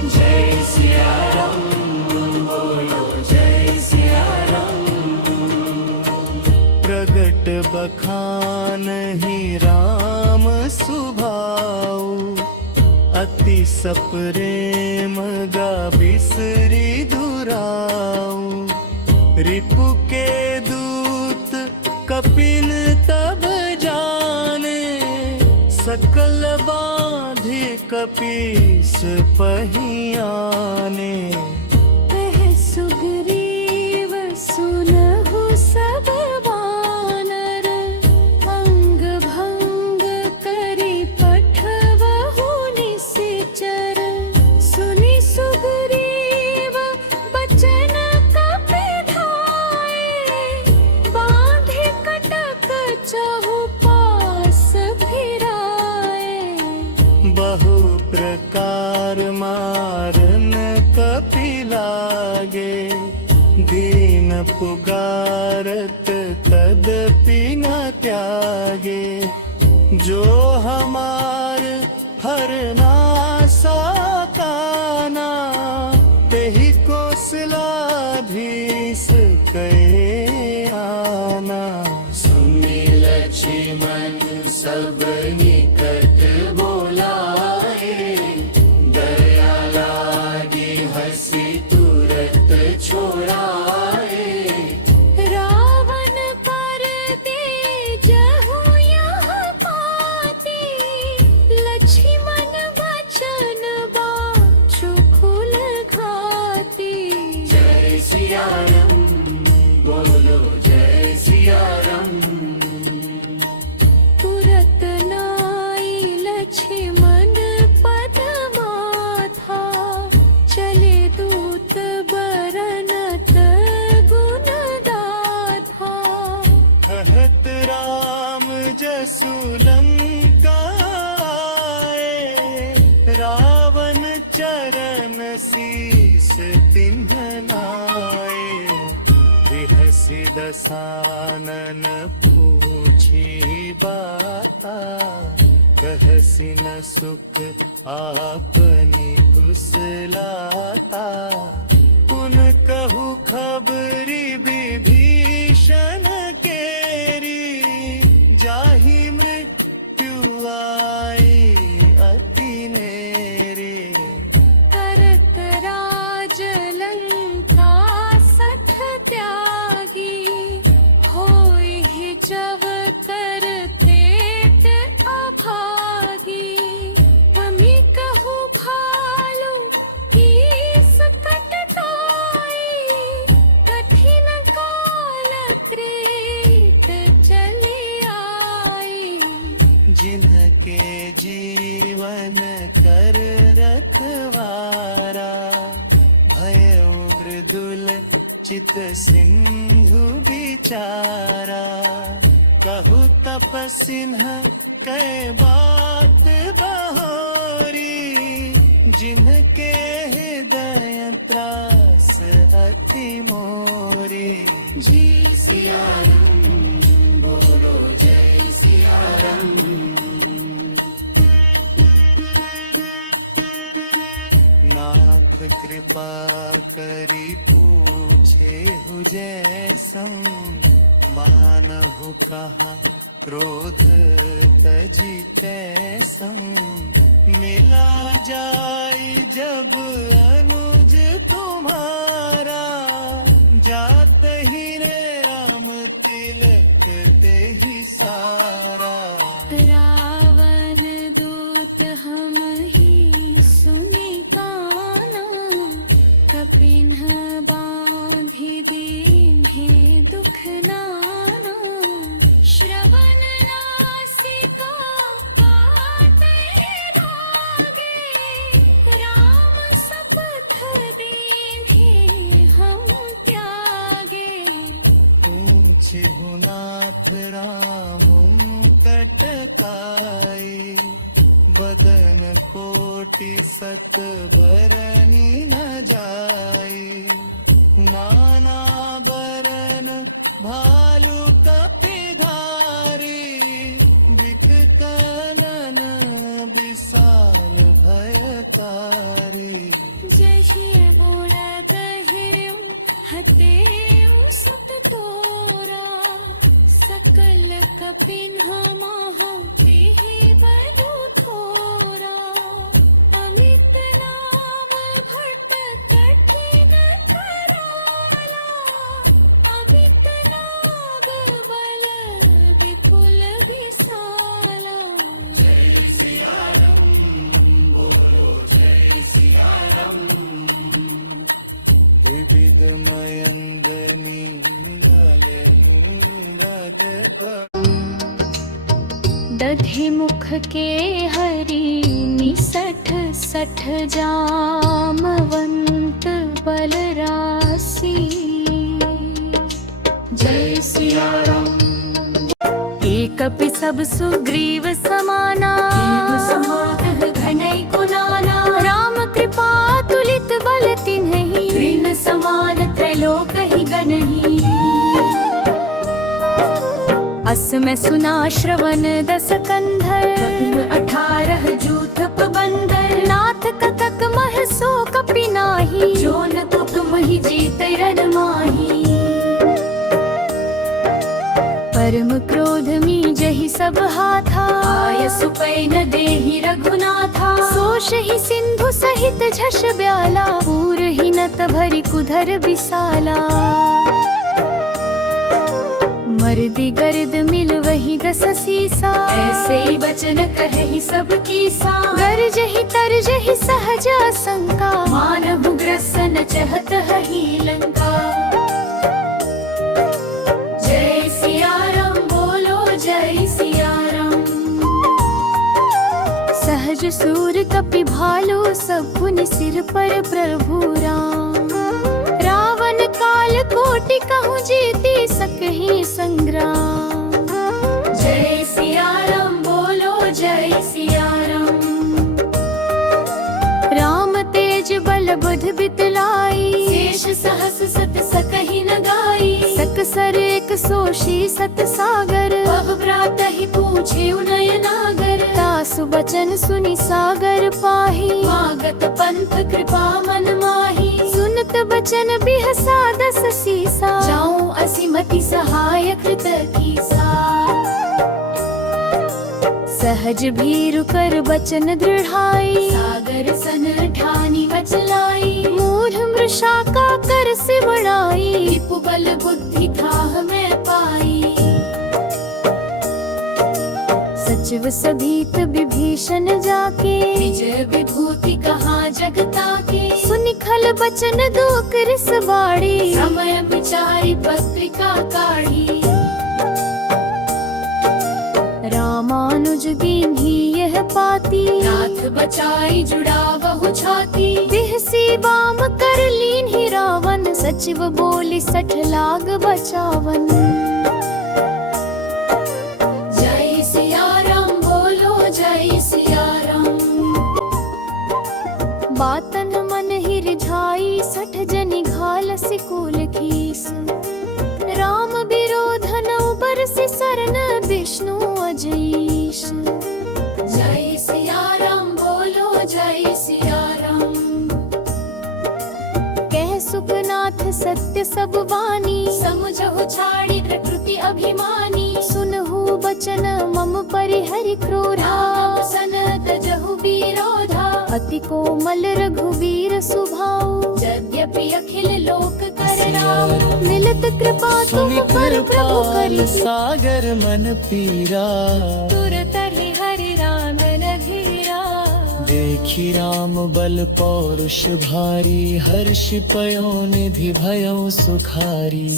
जय सिया राम, बोलो जय सिया राम। प्रगट बखानहि राम सुभाऊ, अति सप्रेम गा बिसरी धुराऊ। रिपु के दूत कपिन तब जाने, सकल बाधि कपीस पहियाने। वह सुग्रीव सुनहु सब वानर अंग भंग करी पठवहु निश्चर सुनि सुग्रीव बचन कपि धाये बांधे कटक चहुपास फिराए बहु प्रकार मारन कपि लागे दीन पुकारत तदपि न त्यागे जो हमार हरनासा काना तेहि कोसलाधीश कहे आना सुनि लक्ष्मण सब निकट बोलाए दया लागी हंसी तुरत छोड़ाए रावण पर तेजहु यह पाती लक्ष्मण वचन बाछु फूल घाती जय सिया राम बोलो जय सिया राम तुरत नाई लक्ष्मण पद माथा चले दूत बरनत गुण गाथा कहत राम जसु लंका आए रावण चरण शीस तिन्ह नाए बिहसि दसानन पूछी बाता कहसि न सुख आपनि कुशलाता पुन कहु खबरी विभीषण केरी जाहि मृत्यु आई अति नेरी करत राज लंका सठ त्यागी होई जब कर तेट अभागी हमी कहु भालू कीस कट ताई कठिन काल त्रेट चली आई जिनके जीवन कर रखवारा भयो मृदुल चित सिंधु बिचारा कहु तपसिन्ह कै बात बहोरी जिनके हृदय त्रास अति मोरी जय सिया राम बोलो जय सिया राम नाथ कृपा करी पूछे हु जैसं मानहु कहा क्रोध तजी तैसं मिला जाई जब अनुज तुम्हारा जात ही रे राम तिलक ते ही सारा रावण दूत हम ही सुनि काना कपिन्ह बांधि दीन्हे दुख नाना श्रवण नासिका काटहि धागे राम शपथ दीन्हे हम त्यागे पूछे हो नाथ राम कटकाई बदन कोटि सत बरनी न जाई नाना बरन भालू कपिधारी बिकटनन विशाल भयकारी जय मोड़ा कहियो हते सुत तोरा सकल कपिन्ह माहु तेहि बलु थोरा अमित नाम भट्ट कठिन कराला अमित नाग बल विपुल विशाला जय सिया राम बोलो जय सिया राम विविध मयंग के हरि निसठ सठ जामवंत बलरासी। जय सिया राम। एकपि सब सुग्रीव समाना घनई कुनाना। राम कृपा तुलित बल तिन्हि ऋण समान त्रैलोक ही गनहि। अस में सुना श्रवण दस कंधर 18 जूथ बंदर। नाथ कतक मह सो कपि नाही जो न तो तुम ही जीत रन माही। परम क्रोध मी जहि सब हाथा आय सुपै न देहि रघुनाथा। सोष ही सिंधु सहित झष ब्याला पूर ही नत भरि कुधर विसाला। मर्दी गर्द मिल वही दस सीसा ऐसे ही बचन कहे सब कीसा। गर्ज ही तरज ही सहज आशंका मानव ग्रसन चहत ही लंका। जय सिया राम बोलो जय सिया राम। सहज सूर कपि भालो सब पुन सिर पर प्रभु राम। रावण काल कोटि कहूँ जीती सकहि संग्राम। जय सिया राम बोलो जय सिया राम। राम तेज बल बुध बितलाई शेष सहस सत सकहि न गाई। सकसर एक सोशी सत सागर अब प्रात ही पूछे उनय नागर। तासु बचन सुनि सागर पाही मागत पंथ कृपा मन माही। सुनत बचन बिहसा दस सीसा जाऊं असीमति सहाय कृत कीसा। सहज भीरु कर बचन दृढ़ाई सागर सन ठानी बचलाई। मूढ़ मृषा का कर सिमड़ाई रिपु बल बुद्धि थाह में पाई। सचिव सभीत विभीषण जाके विजय विभूति कहाँ जगता के। सुनि खल बचन दो कृस बाड़ी समय विचारी पत्रिका काढ़ी। रामानुज दीन्ही यह पाती नाथ बचाई जुड़ा बहु छाती। बिहसी बाम कर लीन ही रावण सचिव बोली 60 लाग बचावन। जय सिया राम बोलो जय सिया राम। बातन मन ही रिझाई 60 जनि घाल सिकुल खीस। राम विरोधन बरसि सरन विष्णु अजईश। जय सिया राम बोलो जय सिया राम। कह सुखनाथ सत्य सब वाणी समुझहु छाड़ी प्रकृति अभिमानी। सुनहु बचन मम परिहरि क्रोधा सन तजहु विरोधा। अति कोमल रघुवीर सुभाऊ यद्यपि अखिल लोक कर राम। मिलत कृपा तुम पर प्रभु करी सागर मन पीरा। तुरत ही हरि राम नधीरा। देखी राम बल पौरुष भारी। हर्ष पयो निधि भयो सुखारी।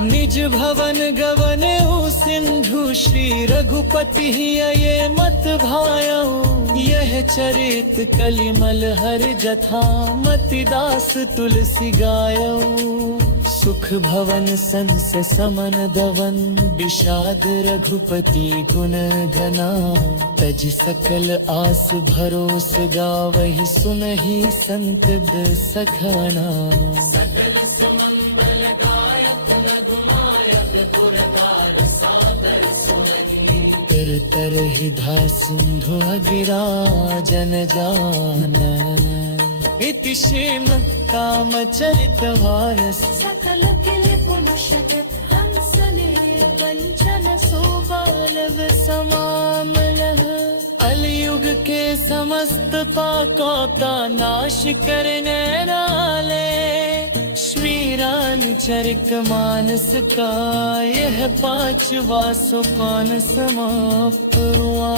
निज भवन गवन सिंधु श्री रघुपति ये मत भायऊ। यह चरित कलिमल हर जथा मति दास तुलसी गायऊ। सुख भवन संस समन दवन विषाद रघुपति गुण गना। तज सकल आस भरोस गावहि सुनहि संत सखना। तरहि धा सिंधु गिरा जन जान। इति श्रीम काम चरित वारस। सकल किल पुरुषक हंसने वंचन सोबालव समामलः। अलयुग के समस्त पापों का नाश करने वाले। श्री रामचरित मानस का यह 5वां सोपान समाप्त हुआ।